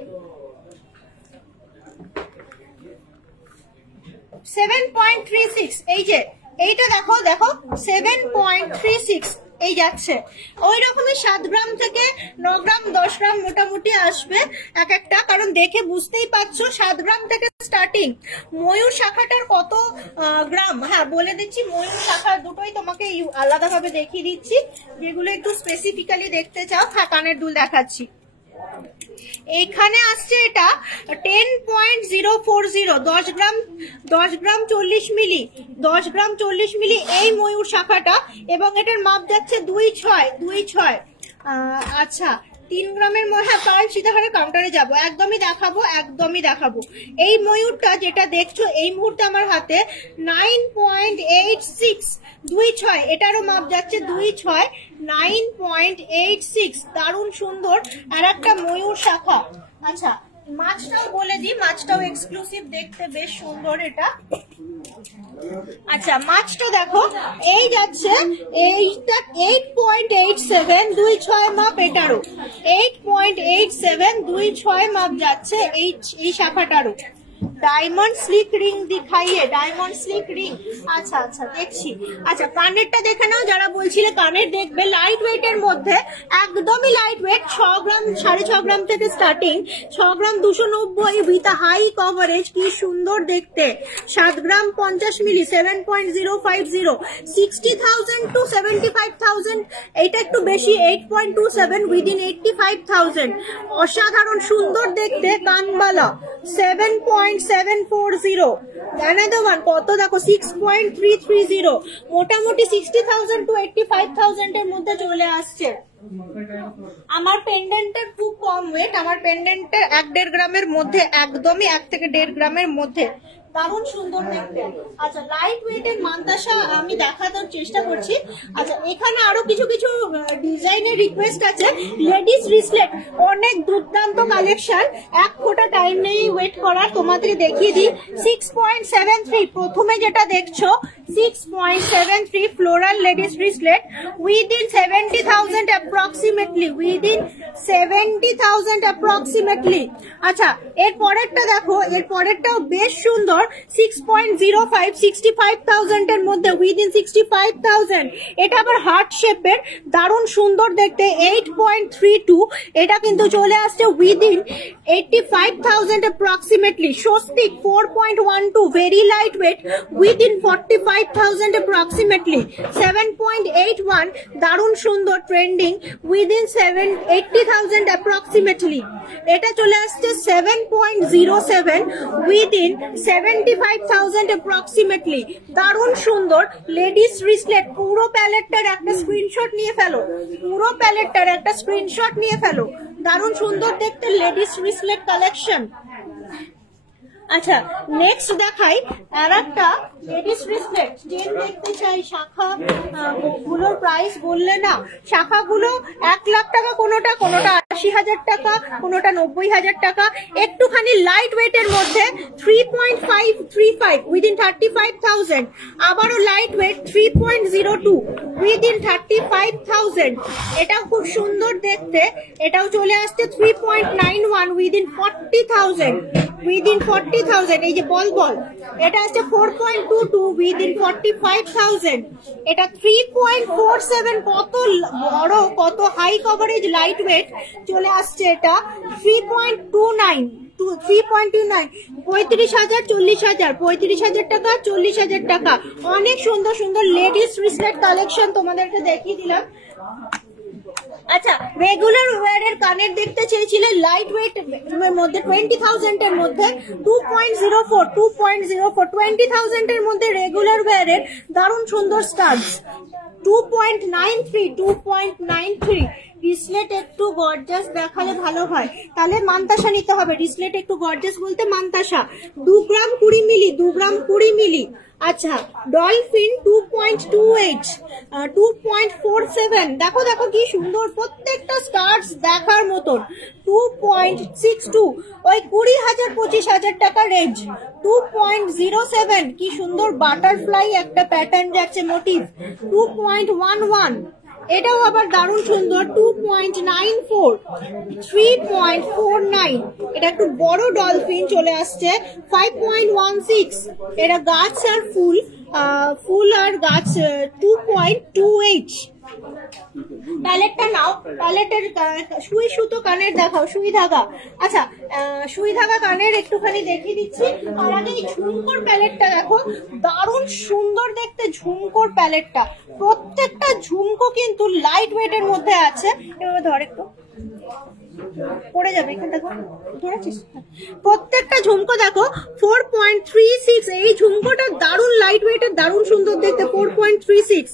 7.36। এই যে এইটা দেখো 7.36 এই যাচ্ছে। ওই রকমের 7 গ্রাম থেকে 9 গ্রাম 10 গ্রাম মোটামুটি আসবে এক একটা, কারণ দেখে বুঝতেই পারছো 7 গ্রাম থেকে স্টার্টিং। ময়ূর শাখাটার কত গ্রাম, হ্যাঁ বলে দিচ্ছি। ময়ূর শাখা দুটোই তোমাকে আলাদাভাবে দেখিয়ে দিচ্ছি, যেগুলো একটু স্পেসিফিক্যালি দেখতে চাও। হ্যাঁ, কানের দুল দেখাচ্ছি। এখানে আসছে এটা 10.040, 10 গ্রাম 40 মিলি, 10 গ্রাম 40 মিলি এই ময়ূর শাখাটা, এবং এটার মাপ যাচ্ছে 2.6। আচ্ছা, 3 গ্রামের মধ্যে, হ্যাঁ কারণ সীতাহারে কাউন্টারে যাবো, একদমই দেখাবো। এই ময়ূরটা যেটা দেখছো এই মুহূর্তে আমার হাতে 9.86, 2.6, এটারও মাপ যাচ্ছে 2.6, 9.86। দারুণ সুন্দর আর একটা ময়ূর শাখা। আচ্ছা, মাছটাও বলে দিই, মাছটাও এক্সক্লুসিভ, দেখতে বেশ সুন্দর এটা। আচ্ছা, মাছটা দেখো এই যাচ্ছে, এইটা 8.87, 2.6 মাপ, এটারও 8.87, 2.6 মাপ যাচ্ছে এই শাখাটারও। ডায়মন্ড স্লিক রিং দিখাইয়ে, ডায়মন্ড স্লিক রিং। আচ্ছা দেখছি। আচ্ছা, কানেরটা দেখে নাও, যারা বলছিলে কানের দেখবে, লাইট ওয়েটের মধ্যে, একদমই লাইট ওয়েট, 6 গ্রাম 6.5 গ্রাম থেকে starting, 6 gram 290 with high coverage, কি সুন্দর দেখতে। 7 গ্রাম 50 মিলি, 7.050, 60,000 to 75,000, এটা একটু বেশি, 8.27 উইদিন 85,000। অসাধারণ সুন্দর দেখতে কানবালা, 7.740। another one কত দেখো, 6.330, মোটামুটি 60,000 to 85,000 এর মধ্যে চলে আসছে। আমার পেন্ডেন্টের খুব কম ওয়েট, আমার পেন্ডেন্টের 1.5 গ্রামের মধ্যে, একদমই 1 থেকে 1.5 গ্রামের মধ্যে, দারুণ সুন্দর দেখতে। আচ্ছা, লাইট ওয়েটের মান্তাসা আমি দেখানোর চেষ্টা করছি। আচ্ছা, এখানে আরো কিছু ডিজাইনের রিকোয়েস্ট আছে। লেডিস রিসলেট, অনেক দুর্দান্ত কালেকশন, এক ফোঁটা টাইম নেই ওয়েট করার, তোমাদের দেখিয়ে দিই। 6.73, প্রথমে যেটা দেখছো 6.73 floral ladies wristlet within 70,000 approximately, within 70,000 approximately. আচ্ছা, এর পরেরটা দেখো, এর পরেরটাও বেশ সুন্দর, 6.05, 65,000 এর মধ্যে, উইদিন 65,000। এটা আবার হার্ট শেপের, দারুণ সুন্দর দেখতে। 8.32, এটা কিন্তু চলে আসছে উইদিন 85,000 অ্যাপ্রক্সিমেটলি। স্বস্তিক 4.12, very light weight, within 45,000 approximately. 7.81, দারুণ সুন্দর ট্রেন্ডিং, উইদিন 80,000 অ্যাপ্রক্সিমেটলি। এটা চলে আসছে 7.07, উইদিন 75,000 অ্যাপ্রক্সিমেটলি। দারুণ সুন্দর লেডিস রিসলেট। পুরো প্যালেটটার একটা স্ক্রিনশট নিয়ে ফেলো, দারুণ সুন্দর দেখতে লেডিস রিসলেট কালেকশন। আচ্ছা, নেক্সট দেখাই আর একটা লেডিস রিসলেট, চেন দেখতে চাই। শাখা গুলোর প্রাইস বললে না, শাখাগুলো 1 লাখ টাকা কোনোটা 80,000 টাকা, কোনোটা 90,000 টাকা। একটুখানি লাইট ওয়েটের মধ্যে 3.535 উইদিন 35,000। আবারও লাইট ওয়েট 3.02 উইদিন 35,000। এটাও খুব সুন্দর দেখতে, এটাও চলে আসছে 3.91 উইদিন 40,000 উইদিন 40,000। এই যে বল বল, এটা আসছে 4.22 উইদিন 45,000। এটা 3.47, কত বড়, কত হাই কভারেজ লাইট ওয়েট চলে আসছে। এটা 3.29 3.29 35,000 40,000 35,000 টাকা 40,000 টাকা। অনেক সুন্দর সুন্দর লেডিস ব্রেসলেট কালেকশন তোমাদেরকে দেখিয়ে দিলাম। আচ্ছা, রেগুলার ওয়্যারের কানের দেখতে চেয়েছিলে লাইট ওয়েট এর মধ্যে 20,000 এর মধ্যে 2.04 20,000 এর মধ্যে রেগুলার ওয়্যারের দারুণ সুন্দর স্টাডস 2.93 রিসলেট একটু গর্জাস দেখালে ভালো হয়, তাহলে মানতাসা নিতে হবে। রিসলেট একটু গর্জাস বলতে মানতাসা। 2 গ্রাম 20 মিলি 2 গ্রাম 20 মিলি। আচ্ছা, ডলফিন 2.28 2.47। দেখো দেখো কি সুন্দর, প্রত্যেকটা স্টার্স দেখার মতন। 2.62 ওই 20,000 25,000 টাকা রেঞ্জ। 2.07 কি সুন্দর বাটারফ্লাই একটা প্যাটার্ন যাচ্ছে মোটিভ। 2.11 এটাও আবার দারুণ সুন্দর। 2.94 3.49 এটা একটু বড় ডলফিন চলে আসছে। 5.16 এটা গাছ আর ফুল, ফুল আর গাছ। 2.28 প্যালেটটা নাও, প্যালেটের সুই সুতো কানের দেখাও, সুই ধাগা। আচ্ছা, সুই ধাগা কানের একটুখানি দেখিয়ে দিচ্ছি। আর আগে এই ঝুমকোর প্যালেটটা দেখো, দারুণ সুন্দর দেখতে ঝুমকোর প্যালেটটা। প্রত্যেকটা ঝুমকো কিন্তু লাইট ওয়েটের মধ্যে আছে। এভাবে ধর একটু, পড়ে যাবে এখানটা, ধরেছিস? প্রত্যেকটা ঝুমকো দেখো 4.36। এই ঝুমকোটা দারুণ লাইট ওয়েটের, দারুণ সুন্দর দেখতে। 4.36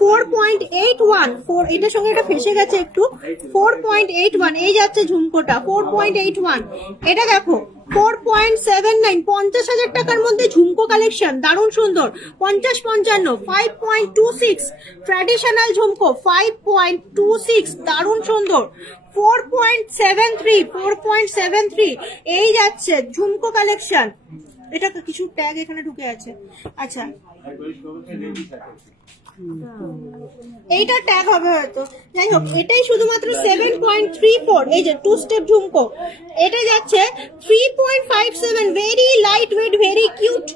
4.81 এটার সঙ্গে এটা ফেসে গেছে একটু। 4.81 এই যাচ্ছে ঝুমকোটা 4.81। এটা দেখো 4.79 50,000 টাকার মধ্যে ঝুমকো কালেকশন দারুণ সুন্দর। 50-55 5.26 ট্র্যাডিশনাল ঝুমকো 5.26 দারুণ সুন্দর। 4.73 এই যাচ্ছে ঝুমকো কালেকশন। এটা কিছু ট্যাগ এখানে ঢুকে আছে। আচ্ছা, এইটা ট্যাগ হবে হয়তো, যাই হোক। এটাই শুধুমাত্র 7.34 এই যে 2 স্টেপ ঝুমকো। এটা যাচ্ছে 3.57 very light wait very cute.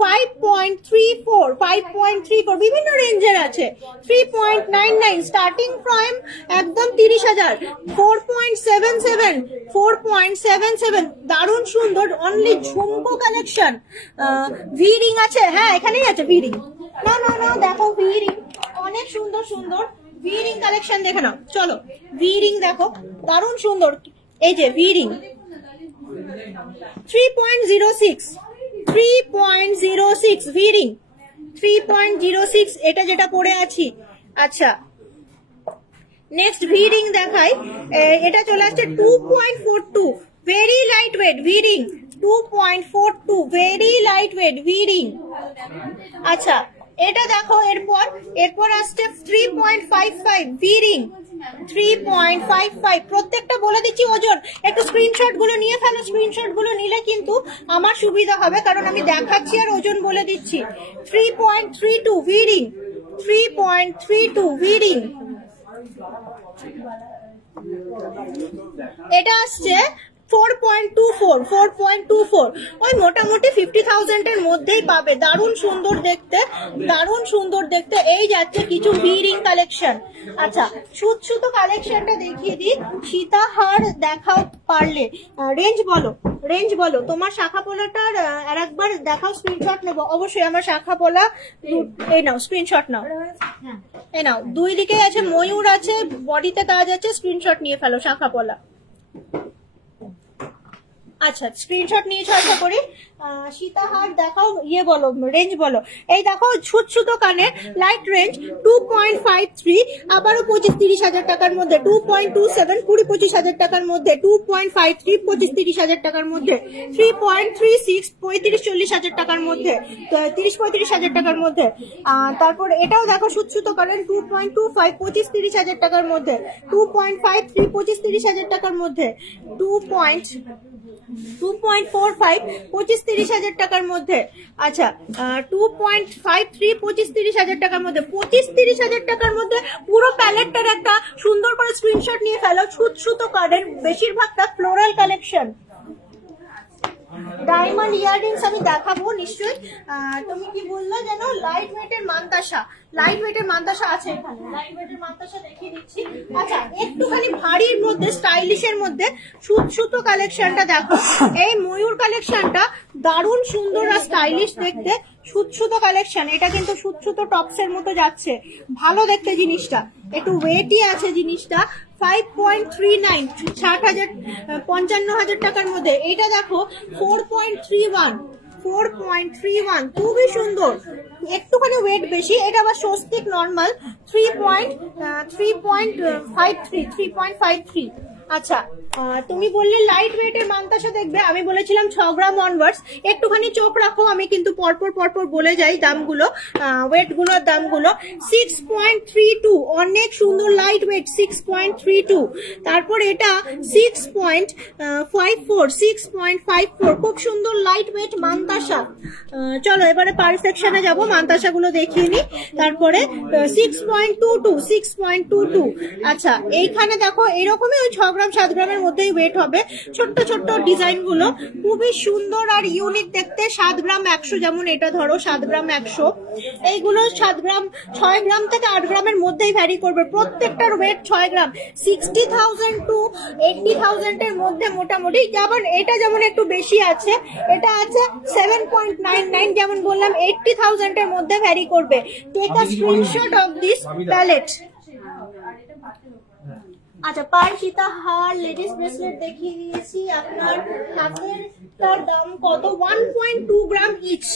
5.34 বিভিন্ন রেঞ্জের আছে। 3.99 স্টার্টিং ফ্রম একদম 30,000। 4.77 দারুণ সুন্দর অনলি ঝুমকো কালেকশন। ভি রিং আছে, হ্যাঁ এখানেই আছে ভি রিং। না না না দেখো ভি রিং, অনেক সুন্দর সুন্দর ভি রিং কালেকশন দেখে নাও। চলো ভি রিং দেখো, দারুণ সুন্দর। এই যে ভি রিং 3.06 ভি রিং 3.06 এটা যেটা পরে আছি। আচ্ছা, নেক্সট ভি রিং দেখাই। এটা চলে আসছে 2.42 very light wait V ring 2.42 very light wait V ring. আচ্ছা, এটা দেখো, এরপর আসছে 3.55 ভি রিং 3.55। প্রত্যেকটা বলে দিচ্ছি ওজন, একটু স্ক্রিনশট গুলো নিয়ে ফেলো। স্ক্রিনশট গুলো নিলে কিন্তু আমার সুবিধা হবে, কারণ আমি দেখাচ্ছি আর ওজন বলে দিচ্ছি। 3.32 ভি রিং 3.32 ভি রিং। এটা আসছে 4.24 ওই মোটামুটি 50,000 এর মধ্যেই পাবে। দারুণ সুন্দর দেখতে, দারুণ সুন্দর দেখতে। এই যাচ্ছে কিছু ভি রিং কালেকশন। আচ্ছা, সুতো কালেকশনটা দেখিয়ে দিই। সীতাহার দেখাও পারলে। রেঞ্জ বলো তোমার শাখা পোলাটার আর একবার দেখাও, স্ক্রিনশট নেবো অবশ্যই। আমার শাখা পোলা এই নাও, স্ক্রিনশট নাও। এই নাও, দুই দিকে আছে ময়ূর আছে, বডিতে কাজ আছে, স্ক্রিনশট নিয়ে ফেলো শাখা পোলা। আচ্ছা স্ক্রিনশট নিয়েছো আশা করি। সীতাহার দেখাও, ইয়ে বলো রেঞ্জ বলো। এই দেখো ছুট কানের লাইট রেঞ্জ 2.53, আবারও 25-30 হাজার টাকার মধ্যে, 2.27 20-25 হাজার টাকার মধ্যে, 2.53 25-30 হাজার টাকার মধ্যে, 3.36 35-40 হাজার টাকার মধ্যে, 30-35 হাজার টাকার মধ্যে। তারপর এটাও দেখো ছুট কানের 2.25 25-30 হাজার টাকার মধ্যে, 2.53 25-30 হাজার টাকার মধ্যে, 2.45 25-30 হাজার টাকার মধ্যে। আচ্ছা 2.53 25-30 হাজার টাকার মধ্যে, 25-30 হাজার টাকার মধ্যে পুরো প্যালেটটার একটা সুন্দর করে স্ক্রিনশট নিয়ে ফেলো। ছুট কার্ডের বেশিরভাগটা ফ্লোরাল কালেকশন। ডায়মন্ড ইয়াররিংস আমি দেখাবো নিশ্চয়ই। তুমি কি বললো যেন লাইট ওয়েটের মান্তাসা, লাইট ওয়েটের মান্তাসা আছে এখানে, লাইট ওয়েটের মান্তাসা দেখিয়ে দিচ্ছি। আচ্ছা একটুখানি ভারীর মধ্যে স্টাইলিশের মধ্যে সুতো কালেকশনটা দেখো। এই ময়ূর কালেকশনটা দারুণ সুন্দর আর স্টাইলিশ দেখতে, সুতো কালেকশন। এটা কিন্তু সুতো টপস এর মতো যাচ্ছে, ভালো দেখতে জিনিসটা, একটু ওয়েটই আছে জিনিসটা। 5.39 55 হাজার টাকার মধ্যে। এটা দেখো 4.31 খুবই সুন্দর, একটুখানি ওয়েট বেশি। এটা আবার স্বস্তিক নর্মাল 3.53। আচ্ছা তুমি বললে লাইট ওয়েটের মান্তাসা দেখবে, আমি বলেছিলাম 6 গ্রাম অনওয়ার্ডস। একটুখানি চোখ রাখো, আমি কিন্তু পরপর বলে যাই দামগুলো, ওয়েট গুলোর দামগুলো। 6.32 অনেক সুন্দর লাইট ওয়েট, 6.32। তারপর এটা 6.54 খুব সুন্দর লাইট ওয়েট মান্তাসা। চলো এবারে পার সেকশনে যাবো, মান্তাসা গুলো দেখিয়ে নি। তারপরে 6.22। আচ্ছা এইখানে দেখো এরকমই ওই 6 গ্রাম 7 গ্রামের মধ্যেই ওয়েট হবে। ছোট্ট ডিজাইন গুলো খুবই সুন্দর আর ইউনিক দেখতে। 7 গ্রাম 100, যেমন এটা ধরো 7 গ্রাম 100, এইগুলো 7 গ্রাম 6 গ্রাম থেকে 8 গ্রামের মধ্যেই ভ্যারি করবে। প্রত্যেকটার ওয়েট 6 গ্রাম। 60,000 to 80,000 এর মধ্যে মোটামুটি। যেমন এটা যেমন একটু বেশি আছে, এটা আছে 7.99, যেমন বললাম 80,000 এর মধ্যে ভ্যারি করবে। Take a screenshot of this palette. আচ্ছা পার সীতাহার লেডিস ব্রেসলেট দেখিয়ে দিয়েছি। আপনার হাতের তার দাম কত? 1.2 গ্রাম ইচ,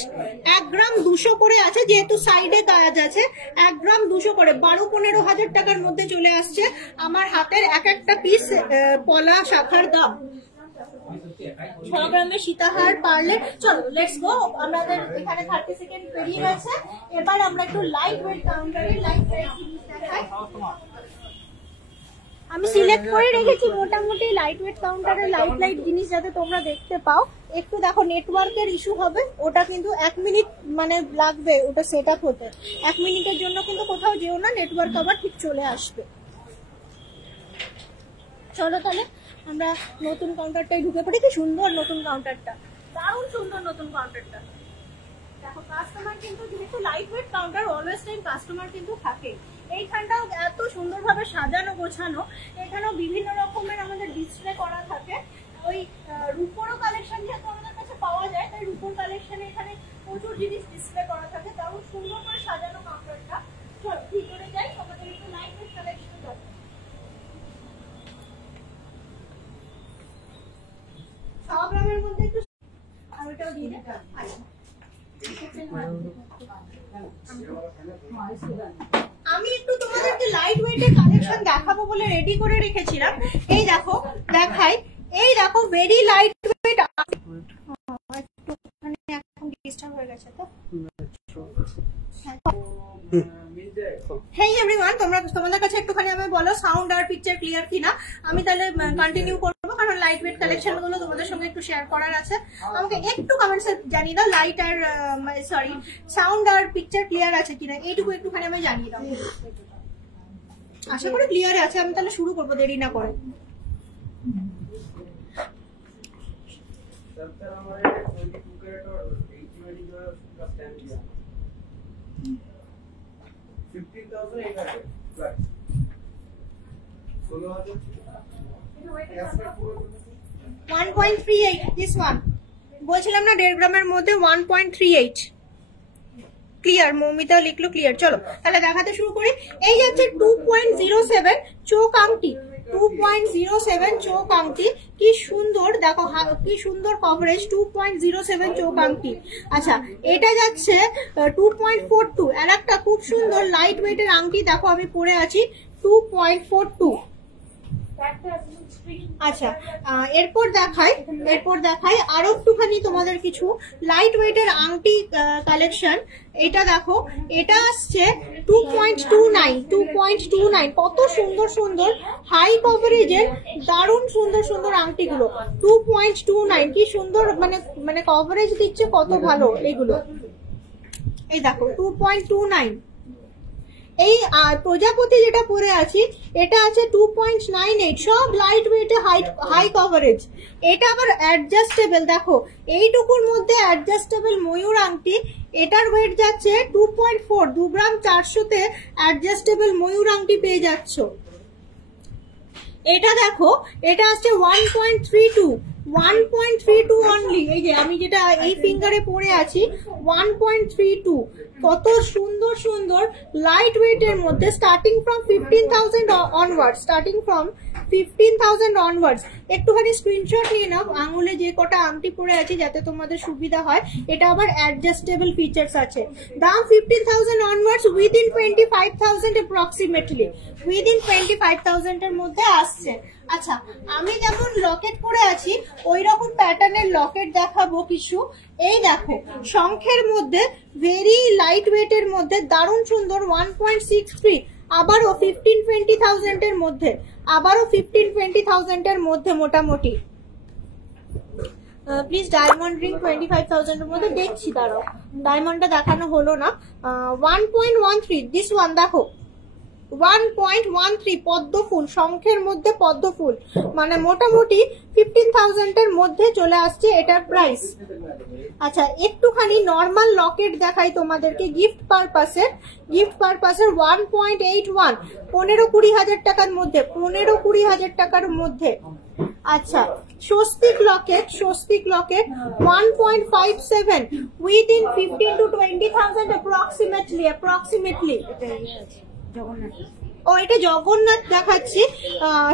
1 গ্রাম 200 করে আছে, যেহেতু সাইডে কাজ আছে। 1 গ্রাম 200 করে 12-15 হাজার টাকার মধ্যে চলে আসছে আমার হাতের এক একটা পিস পলা শাখার দাম। 6 গ্রামের সীতাহার পারলে। চলো লেটস গো, আমাদের এখানে 30 সেকেন্ড পেরিয়ে গেছে। এবার আমরা একটু লাইট ওয়েট কাউন্টারে লাইট ওয়েট জিনিস দেখাই। আমি সিলেক্ট করে রেখেছি মোটামুটি লাইট ওয়েট কাউন্টারে লাইট জিনিস যাতে তোমরা দেখতে পাও। একটু দেখো নেটওয়ার্কের ইস্যু হবে, ওটা কিন্তু 1 মিনিট মানে লাগবে ওটা সেট আপ হতে। 1 মিনিটের জন্য কিন্তু কোথাও যেও না, নেটওয়ার্ক আবার ঠিক চলে আসবে। চলো তাহলে আমরা নতুন কাউন্টারটাই ঢুকে পড়ি। কি সুন্দর নতুন কাউন্টারটা, দারুণ সুন্দর নতুন কাউন্টারটা। দেখো কাস্টমার কিন্তু, যেহেতু light weight counter always time customer কিন্তু থাকে। এইখানটাও এত সুন্দরভাবে সাজানো গোছানো, এখানেও বিভিন্ন রকমের আমাদের ডিসপ্লে করা থাকে। ওই রূপোরও কালেকশন যেহেতু আমাদের কাছে পাওয়া যায়, তাই রূপোর কালেকশনে এখানে প্রচুর জিনিস ডিসপ্লে করা থাকে, দারুণ সুন্দর করে সাজানো কাউন্টারটা। চলো ভিতরে যাই, আমাদের একটু লাইট ওয়েট কালেকশন যাবে। 6 গ্রামের মধ্যে একটু আর ওটাও দিয়ে দেব। আমি একটু তোমাদেরকে লাইট ওয়েটের কালেকশন দেখাবো বলে রেডি করে রেখেছিলাম। এই দেখো দেখাই, এই দেখো ভেরি লাইট ওয়েট। একটুখানি এখন ডিস্টার্ব হয়ে গেছে তো। হেই এভরিওয়ান, তোমাদের কাছে একটুখানি আমি বলো সাউন্ড আর পিকচার ক্লিয়ার কিনা। আমি তাহলে কন্টিনিউ করবো, কারণ লাইট ওয়েট কালেকশন গুলো তোমাদের সঙ্গে একটু শেয়ার করার আছে। আমাকে একটু কমেন্টসে জানিয়ে দাও লাইট আর সরি সাউন্ড আর পিকচার ক্লিয়ার আছে কিনা, এইটুকু একটুখানি আমি জানিয়ে দাও। আশা করি ক্লিয়ার আছে। আমি তাহলে শুরু করবো দেরি না করে। this one বলছিলাম না 1.5 গ্রামের মধ্যে 1.38 ক্লিয়ার। মৌমিতা লিখলো ক্লিয়ার। চলো তাহলে দেখাতে শুরু করি। এই যাচ্ছে 2.07 চোখ আংটি, 2.07 চোখ আংটি, কি সুন্দর দেখো, কি সুন্দর কভারেজ, 2.07 চোখ আংটি। আচ্ছা এটা যাচ্ছে 2.42। আর একটা খুব সুন্দর লাইট ওয়েটের আংটি দেখো আমি পরে আছি 2.42। আচ্ছা এরপর দেখাই আরো একটুখানি তোমাদের কিছু লাইট ওয়েটের আংটি কালেকশন। এটা দেখো, এটা আসছে 2.29। কত সুন্দর সুন্দর হাই কভারেজের দারুণ সুন্দর সুন্দর আংটিগুলো। 2.29 কি সুন্দর, মানে কভারেজ দিচ্ছে কত ভালো এগুলো। এই দেখো 2.29। এই প্রজাপতি যেটা পরে আছি এটা আছে 2.98। সব লাইট ওয়েটে হাই কভারেজ। এটা আবার অ্যাডজাস্টেবল, দেখো এইটুকুর মধ্যে অ্যাডজাস্টেবল ময়ূর আংটি, এটার ওয়েট যাচ্ছে 2.4। 2 গ্রাম 400-তে অ্যাডজাস্টেবল ময়ূর আংটি পেয়ে যাচ্ছ। এটা দেখো, এটা আসছে 1.32 অনলি। এই যে আমি যেটা এই ফিঙ্গারে পরে আছি 1.32। কত সুন্দর সুন্দর লাইট ওয়েটের মধ্যে, স্টার্টিং ফ্রম 15,000 অনওয়ার্ডস। একটুখানি স্ক্রিনশট নিয়ে নাও, আঙুলে যে কটা আংটি পরে আছে যাতে তোমাদের সুবিধা হয়। এটা আবার অ্যাডজাস্টেবল ফিচার্স আছে। দাম 15,000 অনওয়ার্ডস, উইদিন 25,000 অ্যাপ্রক্সিমেটলি, উইদিন 25,000 এর মধ্যে আসছে। আচ্ছা আমি যেমন লকেট পরে আছি ওই রকম প্যাটার্নের লকেট দেখাবো কিছু। এই দেখো শঙ্খের মধ্যে ভেরি লাইট ওয়েটের মধ্যে দারুণ সুন্দর 1.63, আবারও 15-20,000 এর মধ্যে, আবারও 15-20,000 এর মধ্যে মোটামুটি। প্লিজ ডায়মন্ড রিং 25,000 এর মধ্যে দেখছি, দাঁড়াও ডায়মন্ডটা দেখানো হলো না। 1.13 দিস ওয়ান দেখো, 1.13 পদ্ম ফুল, শঙ্খের মধ্যে পদ্ম ফুল, মানে মোটামুটি 15,000 এর মধ্যে চলে আসছে এটার প্রাইস। আচ্ছা একটুখানি নর্মাল লকেট দেখাই তোমাদেরকে গিফট পারপাসের। 1.81, 15-20 হাজার টাকার মধ্যে, 15-20 হাজার টাকার মধ্যে। আচ্ছা স্বস্তিক লকেট 1.57 উইদিন 15-20,000 অ্যাপ্রক্সিমেটলি। ও এটা জগন্নাথ দেখাচ্ছি,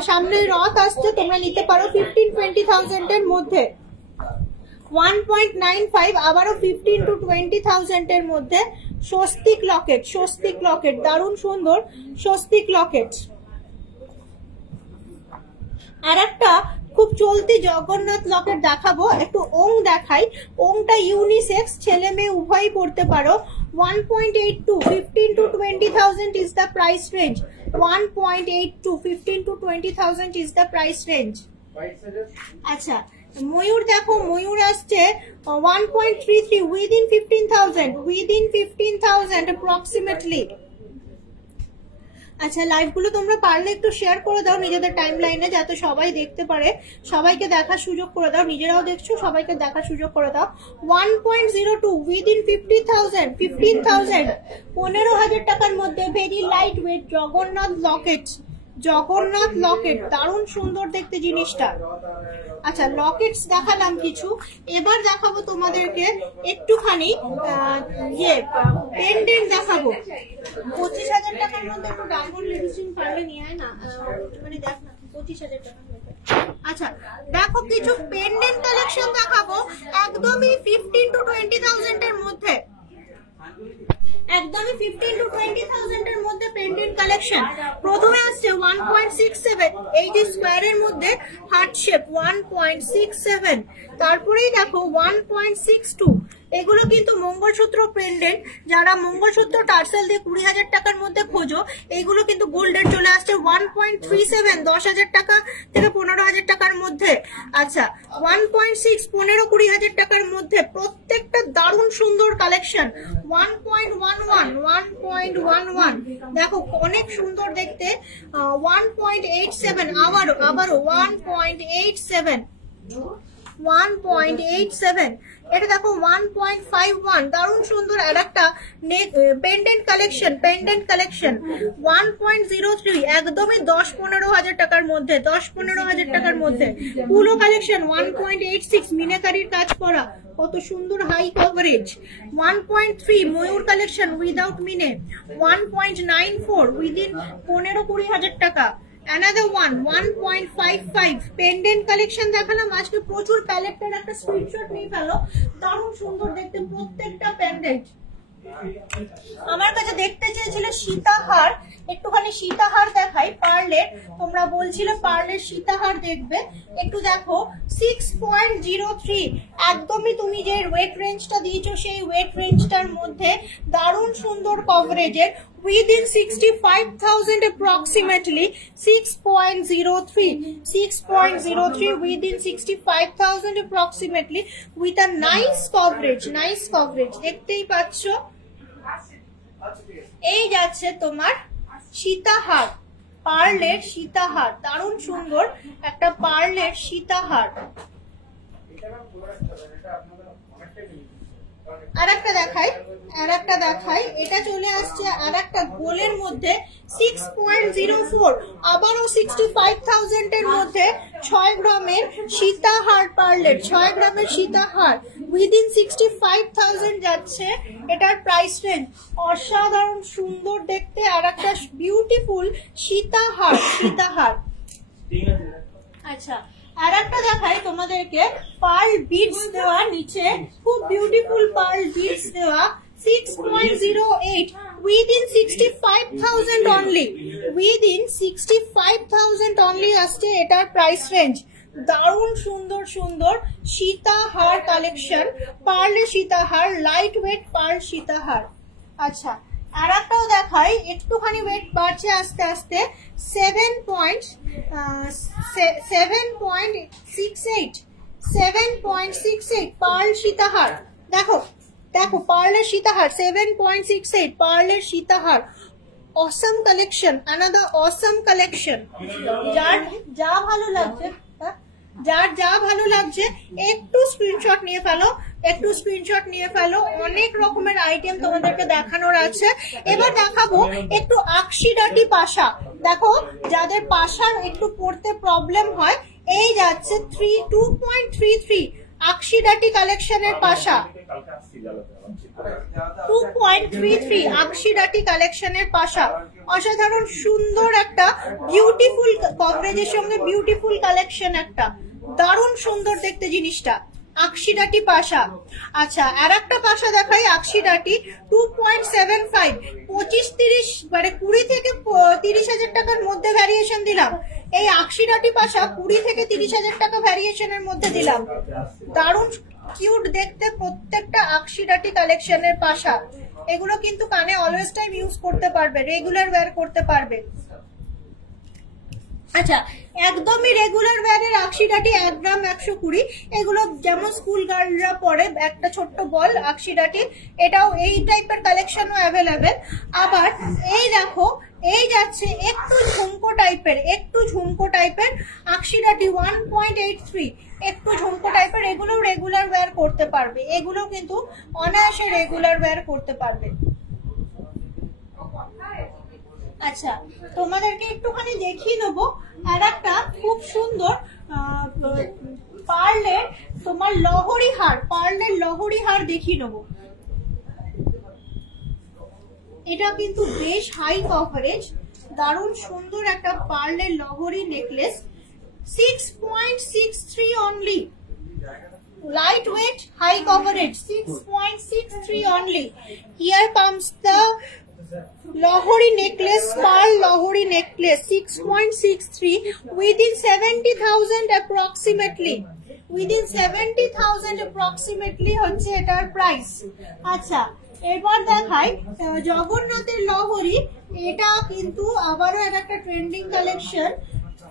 সামনে রথ আসছে, তোমরা নিতে পারো 15-20,000 এর মধ্যে। 1.95 আবারও 15-20,000 এর মধ্যে স্বস্তিক লকেট, দারুণ সুন্দর স্বস্তিক লকেট। আর একটা খুব চলতি জগন্নাথ লকেট দেখাবো, একটু ওং দেখাই। ওংটা ইউনিসেক্স, ছেলে মেয়ে উভয়ই পড়তে পারো। 1.82 15-20,000 is the price range. 1.82 15-20,000 is the price range. আচ্ছা ময়ূর দেখো, ময়ূর আসছে 1.33 within 15,000 approximately. আচ্ছা লাইভগুলো তোমরা পারলে একটু শেয়ার করে দাও নিজেদের টাইম লাইনে, যাতে সবাই দেখতে পারে, সবাইকে দেখার সুযোগ করে দাও, নিজেরাও দেখছো সবাইকে দেখার সুযোগ করে দাও। 1.02 উইদিন 15,000 15,000 টাকার মধ্যে very light wait Jagannath Locket, দারুণ সুন্দর দেখতে জিনিসটা। আচ্ছা লকেটস দেখালাম কিছু, এবার দেখাবো তোমাদেরকে একটুখানি পেন্ডেন্ট দেখাবো। 25,000 টাকার মধ্যে একটু ডায়মন্ড লেডিসিং পারলে নিয়ে আয় না, মানে দেখ না 25,000 টাকার মধ্যে। আচ্ছা দেখো কিছু পেন্ডেন্ট কালেকশন দেখাবো একদমই 15-20,000 এর মধ্যে, একদমই 15-20,000 এর মধ্যে পেন্ডেন্ট কালেকশন। প্রথমে আসছে 1.67 এই যে স্কোয়ারের মধ্যে হার্ট শেপ 1.67, তারপরেই দেখো 1.62। এগুলো কিন্তু মঙ্গলসূত্র পেন্ডেন্ট, যারা মঙ্গলসূত্র টার্সেল দিয়ে 20,000 টাকার মধ্যে খোঁজো এইগুলো কিন্তু গোল্ডের চলে আসছে 1.37 10,000 টাকা থেকে 15,000 টাকার মধ্যে। আচ্ছা 1.6 15-20,000 টাকার মধ্যে, প্রত্যেকটা দারুণ সুন্দর কালেকশন। 1.11 দেখো অনেক সুন্দর দেখতে। 1.87 আবারও 1.87 এটা দেখো 1.51 দারুণ সুন্দর আর একটা পেন্ডেন্ট কালেকশন 1.03 একদমই 10-15 হাজার টাকার মধ্যে, 10-15 হাজার টাকার মধ্যে। পুলো কালেকশন 1.86 মিনাকারির কাজ করা, কত সুন্দর হাই কভারেজ। 1.3 ময়ূর কালেকশন উইদাউট মিনে। 1.94 উইদিন 15-20 হাজার টাকা। another one 1.55 পেন্ডেন্ট কালেকশন দেখালাম আজকে প্রচুর প্যালেটের একটা স্ক্রিনশট নিয়ে ফেলো দারুণ সুন্দর দেখতে প্রত্যেকটা পেন্ডেন্ট আমার কাছে দেখতে চেয়েছিল সীতাহার একটুখানি সীতাহার দেখাই পার্লের তোমরা বলছিলে পার্লের সীতাহার দেখবে একটু দেখো 6.03 একদমই তুমি যে ওয়েট রেঞ্জটা দিয়েছো সেই ওয়েট রেঞ্জটার মধ্যে দারুণ সুন্দর কভারেজের within 65,000 approximately 6.03 within 65,000 approximately with a nice coverage দেখতেই পাচ্ছ এই যাচ্ছে তোমার সীতাহার পার্লের সীতাহার দারুণ সুন্দর একটা পার্লের সীতাহার আরেকটা দেখাই এটা চলে আসছে আরেকটা গোলের মধ্যে 6.04 আবারও 65,000 এর মধ্যে 6 গ্রামের সীতাহার পার্লের 6 গ্রামের সীতাহার উইদিন 65,000 যাচ্ছে এটার প্রাইস রেঞ্জ অসাধারণ সুন্দর দেখতে আরেকটা বিউটিফুল সীতাহার আচ্ছা আর একটা দেখাই তোমাদেরকে পার্ল বিডস দেওয়া নিচে খুব বিউটিফুল পার্ল বিডস দেওয়া 6.08 within 65,000 only within 65,000 only আসছে এটার প্রাইস রেঞ্জ দারুণ সুন্দর সুন্দর সীতাহার কালেকশন পার্লের সীতাহার লাইট ওয়েট পার্ল সীতাহার আচ্ছা আর একটাও দেখাই একটুখানি ওয়েট বাড়ছে আস্তে আস্তে 7.68 পার্ল সীতাহার দেখো পার্লের সীতাহার 7.68 পার্লের সীতাহার awesome collection another awesome collection যার যা ভালো লাগছে একটু স্ক্রিনশট নিয়ে ফেলো অনেক রকমের আইটেম তোমাদেরকে দেখানোর আছে এবার দেখাবো একটু আকশিডাটি পাশা দেখো যাদের পাশার একটু পড়তে প্রবলেম হয় এই যাচ্ছে 2.33 আকশিডাটি কালেকশনের পাশা 2.33 আকশিডাটি কালেকশনের পাশা অসাধারণ সুন্দর একটা বিউটিফুল কভারেজের সঙ্গে বিউটিফুল কালেকশন একটা দারুণ সুন্দর দেখতে জিনিসটা আকশিডাটি পাশা আচ্ছা আর একটা পাশা দেখাই আকশিডাটি 2.75 25-30 মানে 20 থেকে 30,000 টাকার মধ্যে ভ্যারিয়েশন দিলাম এই আকশিডাটি পাশা 20 থেকে 30,000 টাকা ভ্যারিয়েশনের মধ্যে দিলাম দারুণ কিউট দেখতে প্রত্যেকটা আকশিডাটি কালেকশনের পাশা এগুলো কিন্তু কানে অলওয়েজ টাইম ইউজ করতে পারবে রেগুলার ওয়্যার করতে পারবে আচ্ছা একদমই রেগুলার ওয়্যারের আকশিডাটি 1 গ্রাম 120 এগুলো যেমন স্কুল গার্লরা পরে একটা ছোট্ট বল আকশিডাটি এটাও এই টাইপের কালেকশনও অ্যাভেলেবেল আবার এই দেখো এই যাচ্ছে একটু ঝুমকো টাইপের আকশিডাটি 1.83 একটু ঝুমকো টাইপের এগুলো রেগুলার ওয়্যার করতে পারবে এগুলো কিন্তু অনায়াসে রেগুলার ওয়্যার করতে পারবে আচ্ছা তোমাদেরকে একটুখানি দেখিয়ে নেবো আর একটা খুব সুন্দর পার্লের তোমার পার্লের লহরি হার দেখিয়ে নেবো এটা কিন্তু বেশ হাই কভারেজ দারুণ সুন্দর একটা পার্লের লহরি necklace 6.63 only light weight high coverage 6.63 only here comes the Lahori necklace, pearl Lahori necklace 6.63 within 70,000 approximately within 70,000 approximately হচ্ছে এটার প্রাইস আচ্ছা এবার দেখাই জগন্নাথের লহরি এটা কিন্তু আবারও একটা ট্রেন্ডিং কালেকশন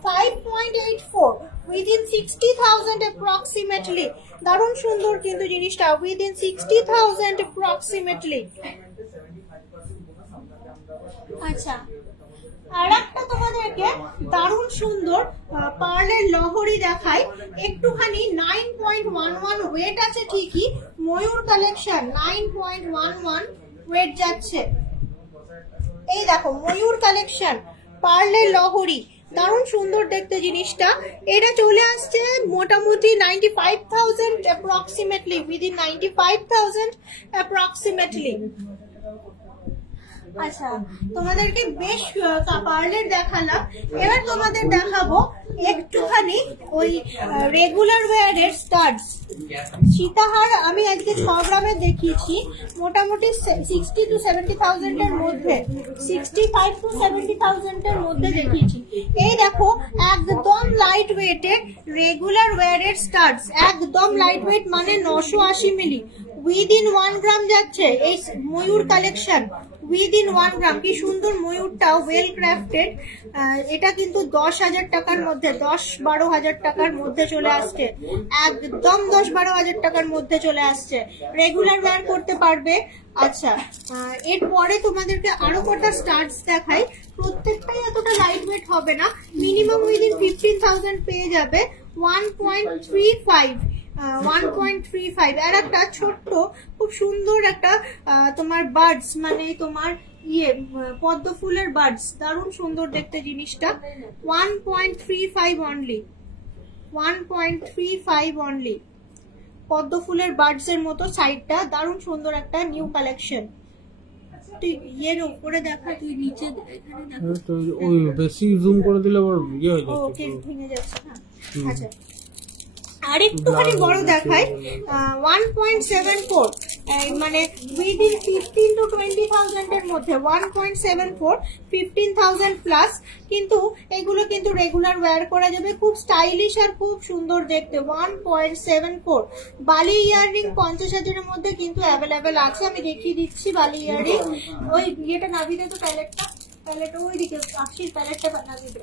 5.84 within 60,000 approximately দারুণ সুন্দর কিন্তু জিনিসটা within 60,000 approximately আচ্ছা আর একটা তোমাদেরকে দারুণ সুন্দর পার্লের লহরি দেখাই একটুখানি 9.11 ওয়েট আছে ঠিকই ময়ূর কালেকশন 9.11 ওয়েট যাচ্ছে এই দেখো ময়ূর কালেকশন পার্লের লহরি দারুণ সুন্দর দেখতে জিনিসটা এটা চলে আসছে মোটামুটি 95,000 approximately within 95,000 approximately আচ্ছা, তোমাদেরকে বেশ পার্লের দেখালাম, এবার তোমাদের দেখাবো একটুখানি ওই রেগুলার ওয়্যারের স্টাডস। সীতাহার আমি আজকে 6 গ্রামের দেখিয়েছি, মোটামুটি 60 to 70,000 এর মধ্যে, 65 to 70,000 এর মধ্যে দেখিয়েছি। এই দেখো একদম লাইট ওয়েটের রেগুলার ওয়্যারের স্টাডস, একদম লাইট ওয়েট মানে 980 মিলি, উইদিন 1 গ্রাম যাচ্ছে। এই ময়ূর কালেকশন উইদিন 1 গ্রাম, কি সুন্দর ময়ূরটাও ওয়েল ক্রাফটেড। এটা কিন্তু 10,000 টাকার মধ্যে, 10-12 হাজার টাকার মধ্যে চলে আসছে, একদম 10-12 হাজার টাকার মধ্যে চলে আসছে, রেগুলার ওয়্যার করতে পারবে। আচ্ছা, এরপরে তোমাদেরকে আরো কটা স্টার্টস দেখাই, প্রত্যেকটাই এতটা লাইট ওয়েট হবে না, মিনিমাম উইদিন 15,000 পেয়ে যাবে। 1.35 1.35 আর একটা ছোট্ট খুব সুন্দর একটা তোমার বার্ডস, মানে তোমার পদ্ম ফুলের বার্ডস, দারুণ সুন্দর দেখতে জিনিসটা। 1.35 অনলি, 1.35 অনলি, পদ্ম ফুলের বার্ডস এর মতো সাইডটা, দারুণ সুন্দর একটা নিউ কালেকশন। তুই এর উপরে দেখা, তুই নিচে এখানে দেখা, ওই বেশি জুম করে দিলে আবার ইয়ে হয়ে যাচ্ছে, ওকে ভেঙে যাচ্ছে না। আচ্ছা, আরেকটুখানি বড় দেখাই, 1.74 মানে উইদিন 15 to 20,000 এর মধ্যে, 1.74 15,000 প্লাস। কিন্তু এগুলো কিন্তু রেগুলার ওয়্যার করা যাবে, খুব স্টাইলিশ আর খুব সুন্দর দেখতে। 1.74 বালি ইয়াররিং 50,000 এর মধ্যে কিন্তু অ্যাভেলেবেল আছে, আমি দেখিয়ে দিচ্ছি বালি ইয়াররিং। ওই ইয়েটা নাবি দে তো, প্যালেটটা, প্যালেটটা ওইদিকে, আকশির প্যালেটটা নাবি দে,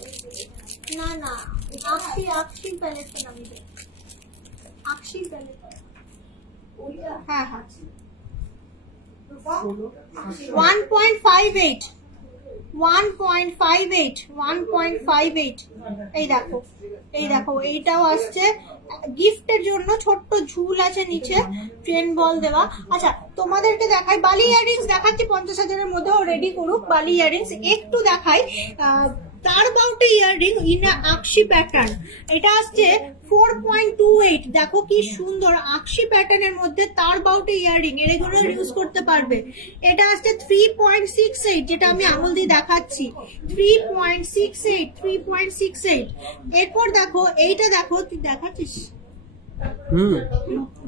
না না আকশির প্যালেটটা নাবি দে, আকশির প্যালেট, হ্যাঁ হ্যাঁ, 1.58 1.58 এই দেখো, এই দেখো, এইটাও আসছে গিফটের জন্য, ছোট্ট ঝুল আছে নিচে, ট্রেন বল দেওয়া। আচ্ছা, তোমাদেরকে দেখাই বালি ইয়ারিংস দেখাচ্ছি 50,000 এর মধ্যে, রেডি করুক বালি ইয়ারিংস। একটু দেখাই তার বাউটি ইয়াররিং ইন আকশি প্যাটার্ন, এটা আসছে 4.28, দেখো কি সুন্দর আকশি প্যাটার্নের মধ্যে তার বাউটি ইয়াররিং, রেগুলার ইউজ করতে পারবে। এটা আসছে 3.68, যেটা আমি আঙুল দিয়ে দেখাচ্ছি, 3.68। এরপর দেখো এইটা, দেখো তুই দেখাচ্ছিস,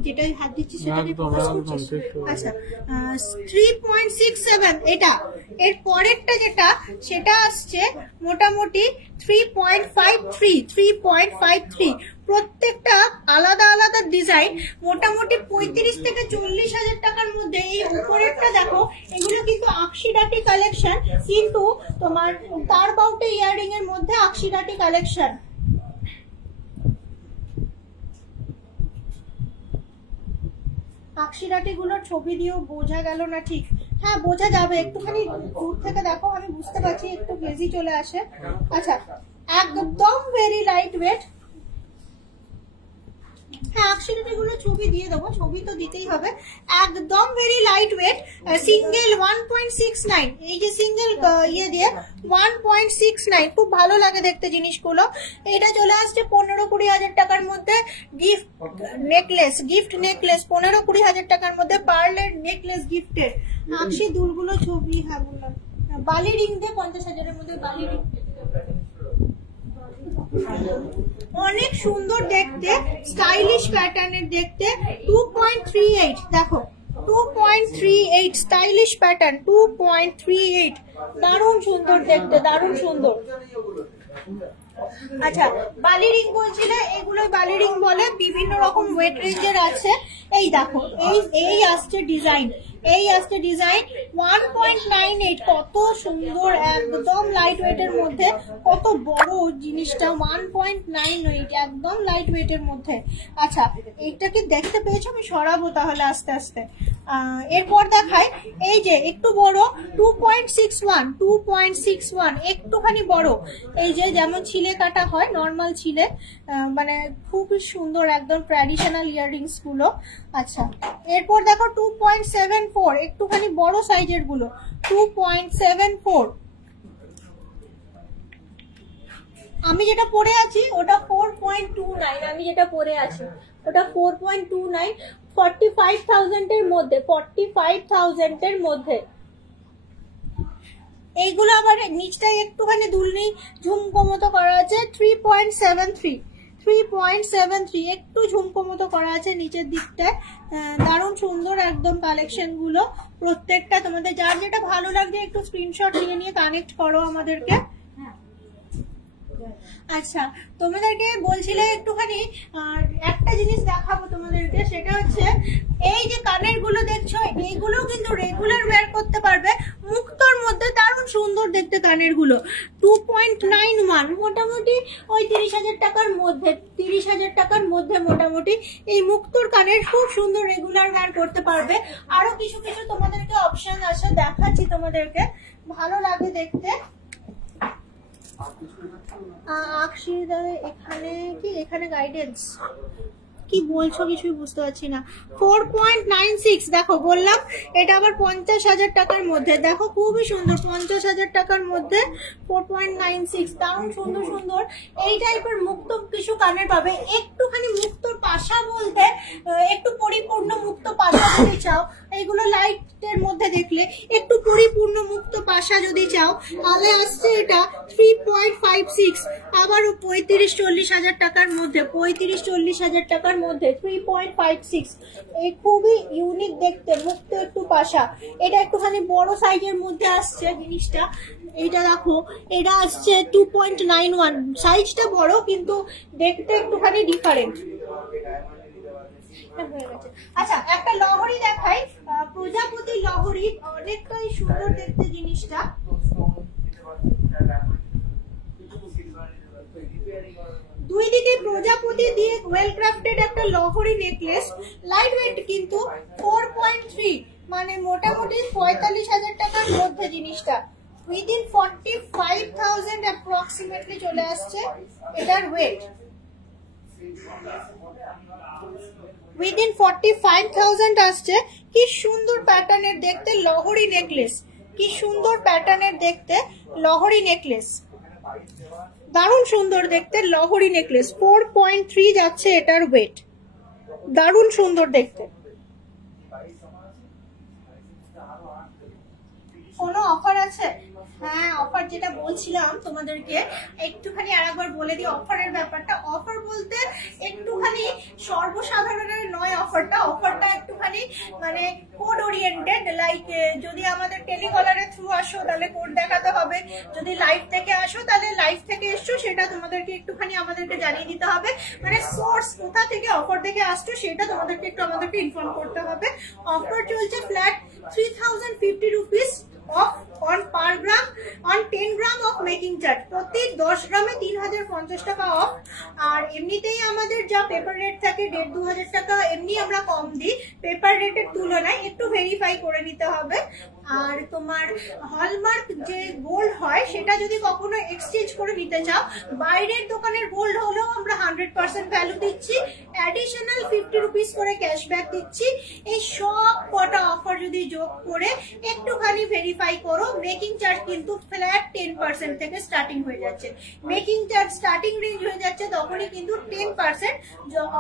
যেটা হাত দিচ্ছিস সেটা দিয়ে ফোকাস করছিস। আচ্ছা, 3.67 এটা। এর পরেরটা যেটা, সেটা আসছে মোটামুটি 3.53। প্রত্যেকটা আলাদা আলাদা ডিজাইন, মোটামুটি 35 থেকে 40,000 টাকার মধ্যে। এই উপরেরটা দেখো, এগুলো কিন্তু আকশিডাটি কালেকশন, কিন্তু তোমার তার বাউটে ইয়াররিং এর মধ্যে আকশিডাটি কালেকশন। আকশিরাটি গুলোর ছবি দিয়েও বোঝা গেল না ঠিক, হ্যাঁ বোঝা যাবে, একটুখানি দূর থেকে দেখো, আমি বুঝতে পারছি একটু গেজি চলে আসে। আচ্ছা, একদম ভেরি লাইট ওয়েট, হ্যাঁ আকশিরাটি গুলো ছবি দিয়ে দেবো, ছবি তো দিতেই হবে। একদম ভেরি লাইট ওয়েট, সিঙ্গেল 1.69, এই যে সিঙ্গেল ইয়ে দিয়ে 1.69, খুব ভালো লাগে দেখতে জিনিসগুলো। এটা চলে আসছে 15-20 হাজার টাকার মধ্যে। গিফট নেকলেস 15-20 হাজার টাকার মধ্যে, পার্লের নেকলেস গিফটের। আকশি দুলগুলো ছবি, হ্যাঁ বললাম, বালি রিং দিয়ে 50,000 এর মধ্যে বালি রিং, অনেক সুন্দর দেখতে, স্টাইলিশ প্যাটার্নের দেখতে। 2.38 দেখো, 2.38 স্টাইলিশ প্যাটার্ন, 2.38, দারুণ সুন্দর দেখতে, দারুণ সুন্দর। আচ্ছা, বালি রিং বলছিলে, এগুলোই বালি রিং বলে, বিভিন্ন রকম ওয়েট রেঞ্জের আছে। এই দেখো, এই আসছে ডিজাইন, 1.98, কত সুন্দর, একদম লাইট ওয়েটের মধ্যে, কত বড় জিনিসটা, 1.98, একদম লাইট ওয়েটের মধ্যে। আচ্ছা, এইটা কি দেখতে পেয়েছো? আমি সরাবো তাহলে আস্তে আস্তে। এরপর দেখাই, এই যে একটু বড় 2.61, একটুখানি বড়, এই যে যেমন ছিলে কাটা হয়, নর্মাল ছিলে, মানে খুব সুন্দর, একদম ট্র্যাডিশনাল ইয়াররিংস গুলো। আচ্ছা, এরপর দেখো 2.74, একটুখানি বড় সাইজের গুলো, 2.74। আমি যেটা পরে আছি ওটা 4.29, আমি যেটা পরে আছি ওটা 4.29, 45,000 এর মধ্যে, 45,000 এর মধ্যে। এইগুলো আবার নিচটাই একটুখানি দুলনি ঝুমকো মতো করা আছে 3.73 একটু ঝুমকো মতো করা আছে নিচের দিকটায়। দারুণ সুন্দর একদম কালেকশন গুলো প্রত্যেকটা। তোমাদের যার যেটা ভালো লাগবে একটু স্ক্রিনশট নিয়ে কানেক্ট করো আমাদেরকে। আচ্ছা, তোমাদেরকে বলছিলে একটুখানি একটা জিনিস দেখাবো তোমাদেরকে, সেটা হচ্ছে এই যে কানের গুলো দেখছো এইগুলো কিন্তু রেগুলার ওয়্যার করতে পারবে। মুক্তোর মধ্যে দারুণ সুন্দর দেখতে কানের গুলো 2.91 মোটামুটি ওই 30,000 টাকার মধ্যে, 30,000 টাকার মধ্যে মোটামুটি এই মুক্তোর কানের খুব সুন্দর রেগুলার ওয়্যার করতে পারবে। আরো কিছু কিছু তোমাদেরকে অপশন আছে, দেখাচ্ছি তোমাদেরকে, ভালো লাগে দেখতে। এখানে গাইডেন্স কি বলছো কিছুই বুঝতে পারছি না। 4.96 দেখো বললাম এটা আবার 50,000 টাকার মধ্যে। দেখো খুবই সুন্দর 50,000 টাকার মধ্যে 4.96 দারুণ সুন্দর সুন্দর এই টাইপের মুক্ত কিছু কানের পাবে। একটুখানি মুক্তোর পাশা বলতে একটু পরিপূর্ণ মুক্ত পাশা যদি চাও, এইগুলো লাইটের মধ্যে দেখলে একটু পরিপূর্ণ মুক্ত পাশা যদি চাও তাহলে আসছে এটা 3.56 আবারও 35-40,000 টাকার মধ্যে, 35-40,000 টাকার মধ্যে 3.56। এই খুবই ইউনিক দেখতে মুক্ত একটু পাশা। এটা একটুখানি বড় সাইজের মধ্যে আসছে জিনিসটা। এটা দেখো এটা আসছে 2.91, সাইজটা বড় কিন্তু দেখতে একটুখানি ডিফারেন্ট। আচ্ছা, একটা লহরি দেখাই, প্রজাপতি লহরি, অনেকটাই সুন্দর দেখতে জিনিসটা। দুই দিকে প্রজাপতি দিয়ে ওয়েল ক্রাফটেড একটা লহরি নেকলেস, লাইট ওয়েট কিন্তু 4.3 মানে মোটামুটি 45,000 টাকার মধ্যে জিনিসটা। উইদিন 45,000 অ্যাপ্রক্সিমেটলি চলে আসছে এটার ওয়েট। উইদিন 45,000 আসছে। কি সুন্দর প্যাটার্নের দেখতে লহরি নেকলেস, কি সুন্দর প্যাটার্নের দেখতে লহরি নেকলেস, দারুণ সুন্দর দেখতে লহরি নেকলেস। 4.3 যাচ্ছে এটার ওয়েট, দারুণ সুন্দর দেখতে। কোনো অফার আছে? হ্যাঁ, অফার যেটা বলছিলাম তোমাদেরকে একটুখানি আরেকবার বলে দিই অফারের ব্যাপারটা। অফার বলতে একটুখানি সর্বসাধারণের নয় অফারটা, অফারটা একটুখানি মানে কোড ওরিয়েন্টেড। লাইক যদি আমাদের টেলিকলারের থ্রু আসো তাহলে কোড দেখাতে হবে, যদি লাইভ থেকে আসো তাহলে লাইভ থেকে এসছো সেটা তোমাদেরকে একটুখানি আমাদেরকে জানিয়ে দিতে হবে। মানে সোর্স কোথা থেকে অফার থেকে আসছো সেটা তোমাদেরকে একটু আমাদেরকে ইনফর্ম করতে হবে। অফার চলছে flat 3,050 rupees of on per gram on 10 gram of making charge. প্রতি 10 গ্রামে 3,050 টাকা অফ। আর এমনিতেই আমাদের যা পেপার রেট থাকে 1,500-2,000 টাকা এমনি আমরা কম দিই, পেপার রেটের তুলনায় একটু ভেরিফাই করে নিতে হবে। আর তোমার হলমার্ক যে গোল্ড হয় সেটা যদি কখনো এক্সচেঞ্জ করে নিতে চাও, বাইরের দোকানের গোল্ড হলেও আমরা 100% ভ্যালু দিচ্ছি, অ্যাডিশনাল 50 রুপিস করে ক্যাশব্যাক দিচ্ছি। এই সব কটা অফার যদি যোগ করে একটুখানি ভেরিফাই করো, মেকিং চার্জ কিন্তু ফ্ল্যাট 10% থেকে স্টার্টিং হয়ে যাচ্ছে। মেকিং চার্জ স্টার্টিং রেঞ্জ হয়ে যাচ্ছে তখনই কিন্তু 10%।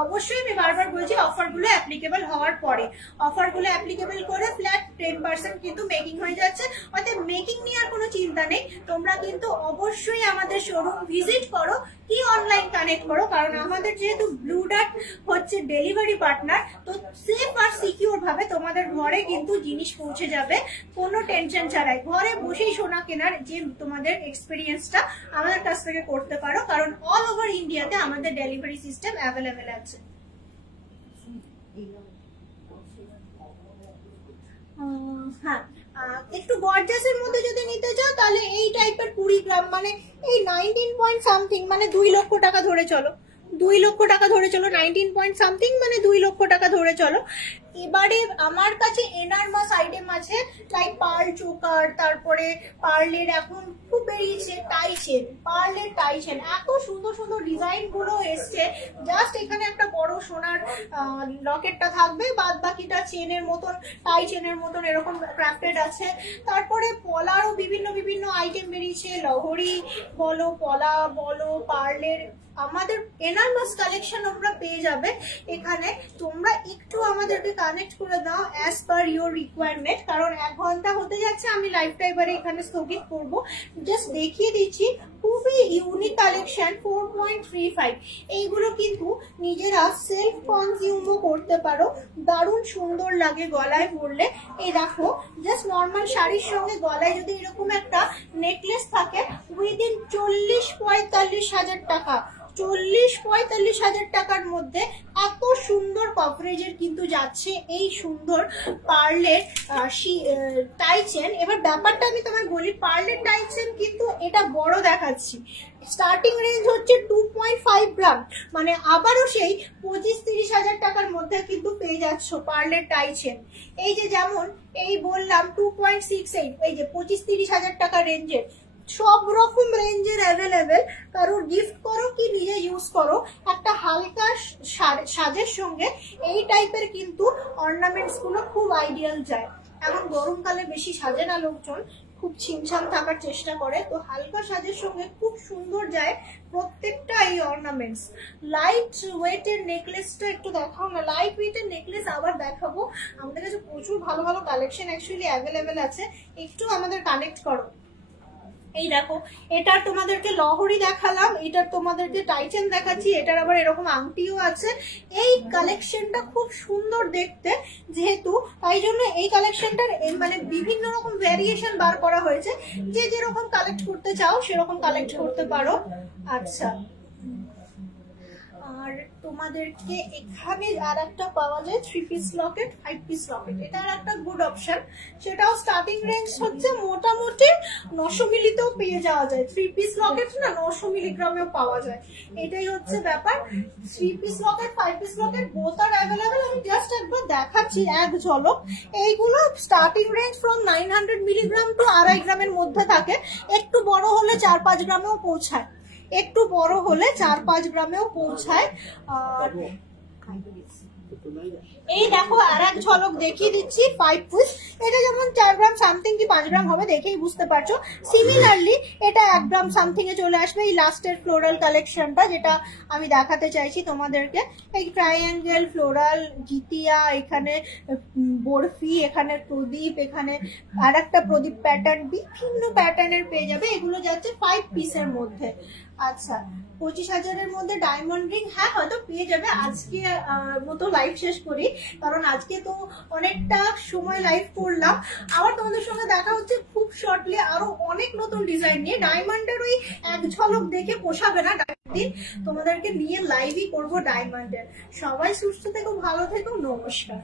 অবশ্যই আমি বারবার বলছি অফারগুলো অ্যাপ্লিকেবল হওয়ার পরে, অফারগুলো অ্যাপ্লিকেবল করে ফ্ল্যাট 10% কিন্তু মেকিং হয়ে যাচ্ছে। অর্থাৎ মেকিং নিয়ে আর কোনো চিন্তা নেই, তোমরা কিন্তু অবশ্যই আমাদের শোরুম ভিজিট করো কি অনলাইন কানেক্ট করো, কারণ আমাদের যেহেতু ব্লু ডার্ট হচ্ছে ডেলিভারি পার্টনার, তো সেফ আর সিকিউর ভাবে তোমাদের ঘরে কিন্তু জিনিস পৌঁছে যাবে কোনো টেনশন ছাড়াই। ঘরে বসেই সোনা কেনার যে তোমাদের এক্সপিরিয়েন্সটা আমাদের কাছ থেকে করতে পারো, কারণ অল ওভার ইন্ডিয়াতে আমাদের ডেলিভারি সিস্টেম অ্যাভেলেবেল আছে। হ্যাঁ, একটু গর্জাসের মধ্যে যদি নিতে চাও তাহলে এই টাইপের 20 গ্রাম মানে এই 19 পয়েন্ট সামথিং মানে 2 লক্ষ টাকা ধরে চলো, 2 লক্ষ টাকা ধরে চলো, 19 পয়েন্ট সামথিং মানে 2 লক্ষ টাকা ধরে চলো। এবারে আমার কাছে এনারমাস আইটেম আছে লাইক পার্ল চোকার, তারপরে পার্লের এখন খুব বেরিয়েছে টাই চেন, পার্লের টাই চেন, এত সুন্দর সুন্দর ডিজাইন গুলো এসছে। জাস্ট এখানে একটা বড় সোনার লকেটটা থাকবে, বাদ বাকিটা চেনের মতন, টাই চেনের মতন এরকম ক্রাফটেড আছে। তারপরে পলারও বিভিন্ন বিভিন্ন আইটেম বেরিয়েছে, লহরি বলো, পলা বলো, পার্লের আমাদের এনারমাস কালেকশন আমরা পেয়ে যাবে এখানে। তোমরা একটু আমাদেরকে কানেক্ট করে দাও অ্যাজ পার ইউর রিকোয়ারমেন্ট, কারণ 1 ঘন্টা হতে যাচ্ছে, আমি লাইভটা এবারে এখানে স্থগিত করব। জাস্ট দেখিয়ে দিচ্ছি খুবই ইউনিক কালেকশন 4.35। এইগুলো কিন্তু নিজেরা সেলফ কনজিউমও করতে পারো, দারুণ সুন্দর লাগে গলায় পরলে। এই দেখো জাস্ট নর্মাল শাড়ির সঙ্গে গলায় যদি এরকম একটা নেকলেস থাকে, উইদিন 40-45 হাজার টাকা, 40-45 হাজার টাকার মধ্যে এত সুন্দর কভারেজের কিন্তু যাচ্ছে এই সুন্দর পার্লের টাই চেন। এবার ব্যাপারটা আমি তোমায় বলি, পার্লের টাই চেন কিন্তু এটা বড় দেখাচ্ছি, স্টার্টিং রেঞ্জ হচ্ছে 2.5 গ্রাম, মানে আবারও সেই 25-30 হাজার টাকার মধ্যে কিন্তু পেয়ে যাচ্ছ পার্লের টাই চেন। এই যে যেমন এই বললাম 2.68, এই যে 25-30 হাজার টাকা রেঞ্জের, সব রকম রেঞ্জের অ্যাভেলেবেল। কারোর গিফট করো কি নিজে ইউজ করো, একটা হালকা সাজের সঙ্গে এই টাইপের কিন্তু অর্নামেন্টস গুলো খুব আইডিয়াল যায়। এখন গরমকালে বেশি সাজে না লোকজন, খুব ছিমছাম থাকার চেষ্টা করে, তো হালকা সাজের সঙ্গে খুব সুন্দর যায় প্রত্যেকটা এই অর্নামেন্টস। লাইট ওয়েটের নেকলেসটা একটু দেখাও না, লাইট ওয়েটের নেকলেস আবার দেখাবো, আমাদের কাছে প্রচুর ভালো ভালো কালেকশন অ্যাকচুয়ালি অ্যাভেলেবেল আছে, একটু আমাদের কানেক্ট করো। এই দেখো, এটার তোমাদেরকে লহরি দেখালাম, এটার তোমাদেরকে টাইটেন দেখাচ্ছি, এটার আবার এরকম আংটিও আছে। এই কালেকশনটা খুব সুন্দর দেখতে যেহেতু, তাই জন্য এই কালেকশনটার মানে বিভিন্ন রকম ভ্যারিয়েশন বার করা হয়েছে, যে যেরকম কালেক্ট করতে চাও সেরকম কালেক্ট করতে পারো। আচ্ছা, আর তোমাদেরকে এখানে আর একটা পাওয়া যায় 3 পিস লকেট, 5 পিস লকেট, এটা আর একটা গুড অপশন, সেটাও স্টার্টিং রেঞ্জ হচ্ছে মোটামুটি 900 মিলিতেও পেয়ে যাওয়া যায়। 3 পিস লকেট না 900 মিলিগ্রামেও পাওয়া যায়, এটাই হচ্ছে ব্যাপার। 3 piece locket 5 piece locket both are available. আমি জাস্ট একবার দেখাচ্ছি এক ঝলক। এইগুলো starting range from 900 milligram to 2.5 গ্রামের মধ্যে থাকে, একটু বড় হলে 4-5 গ্রামেও পৌঁছায়, একটু বড় হলে 4-5 গ্রামেও পৌঁছায়। আর এই দেখো আর এক ঝলক দেখিয়ে দিচ্ছি 5 পিস, এটা যেমন 4 গ্রাম সামথিং কি 5 গ্রাম হবে দেখেই বুঝতে পারছো। সিমিলারলি এটা 1 গ্রাম সামথিং এ চলে আসবে। এই লাস্টের ফ্লোরাল কালেকশনটা যেটা আমি দেখাতে চাইছি তোমাদেরকে, এই ট্রায়াঙ্গেল ফ্লোরাল জিতিয়া, এখানে বরফি, এখানে প্রদীপ, এখানে আর একটা প্রদীপ প্যাটার্ন, বিভিন্ন প্যাটার্নের পেয়ে যাবে। এগুলো যাচ্ছে 5 পিসের মধ্যে। আচ্ছা, 25,000-এর মধ্যে ডায়মন্ড রিং, হ্যাঁ হয়তো পেয়ে যাবে। আজকে মতো লাইভ শেষ করি, কারণ আজকে তো অনেকটা সময় লাইভ করলাম, আবার তোমাদের সঙ্গে দেখা হচ্ছে খুব শর্টলি আরো অনেক নতুন ডিজাইন নিয়ে। ডায়মন্ডের ওই এক ঝলক দেখে পোষাবে না, দিন তোমাদেরকে নিয়ে লাইভই করবো ডায়মন্ডের। সবাই সুস্থ থেকো, ভালো থেকো, নমস্কার।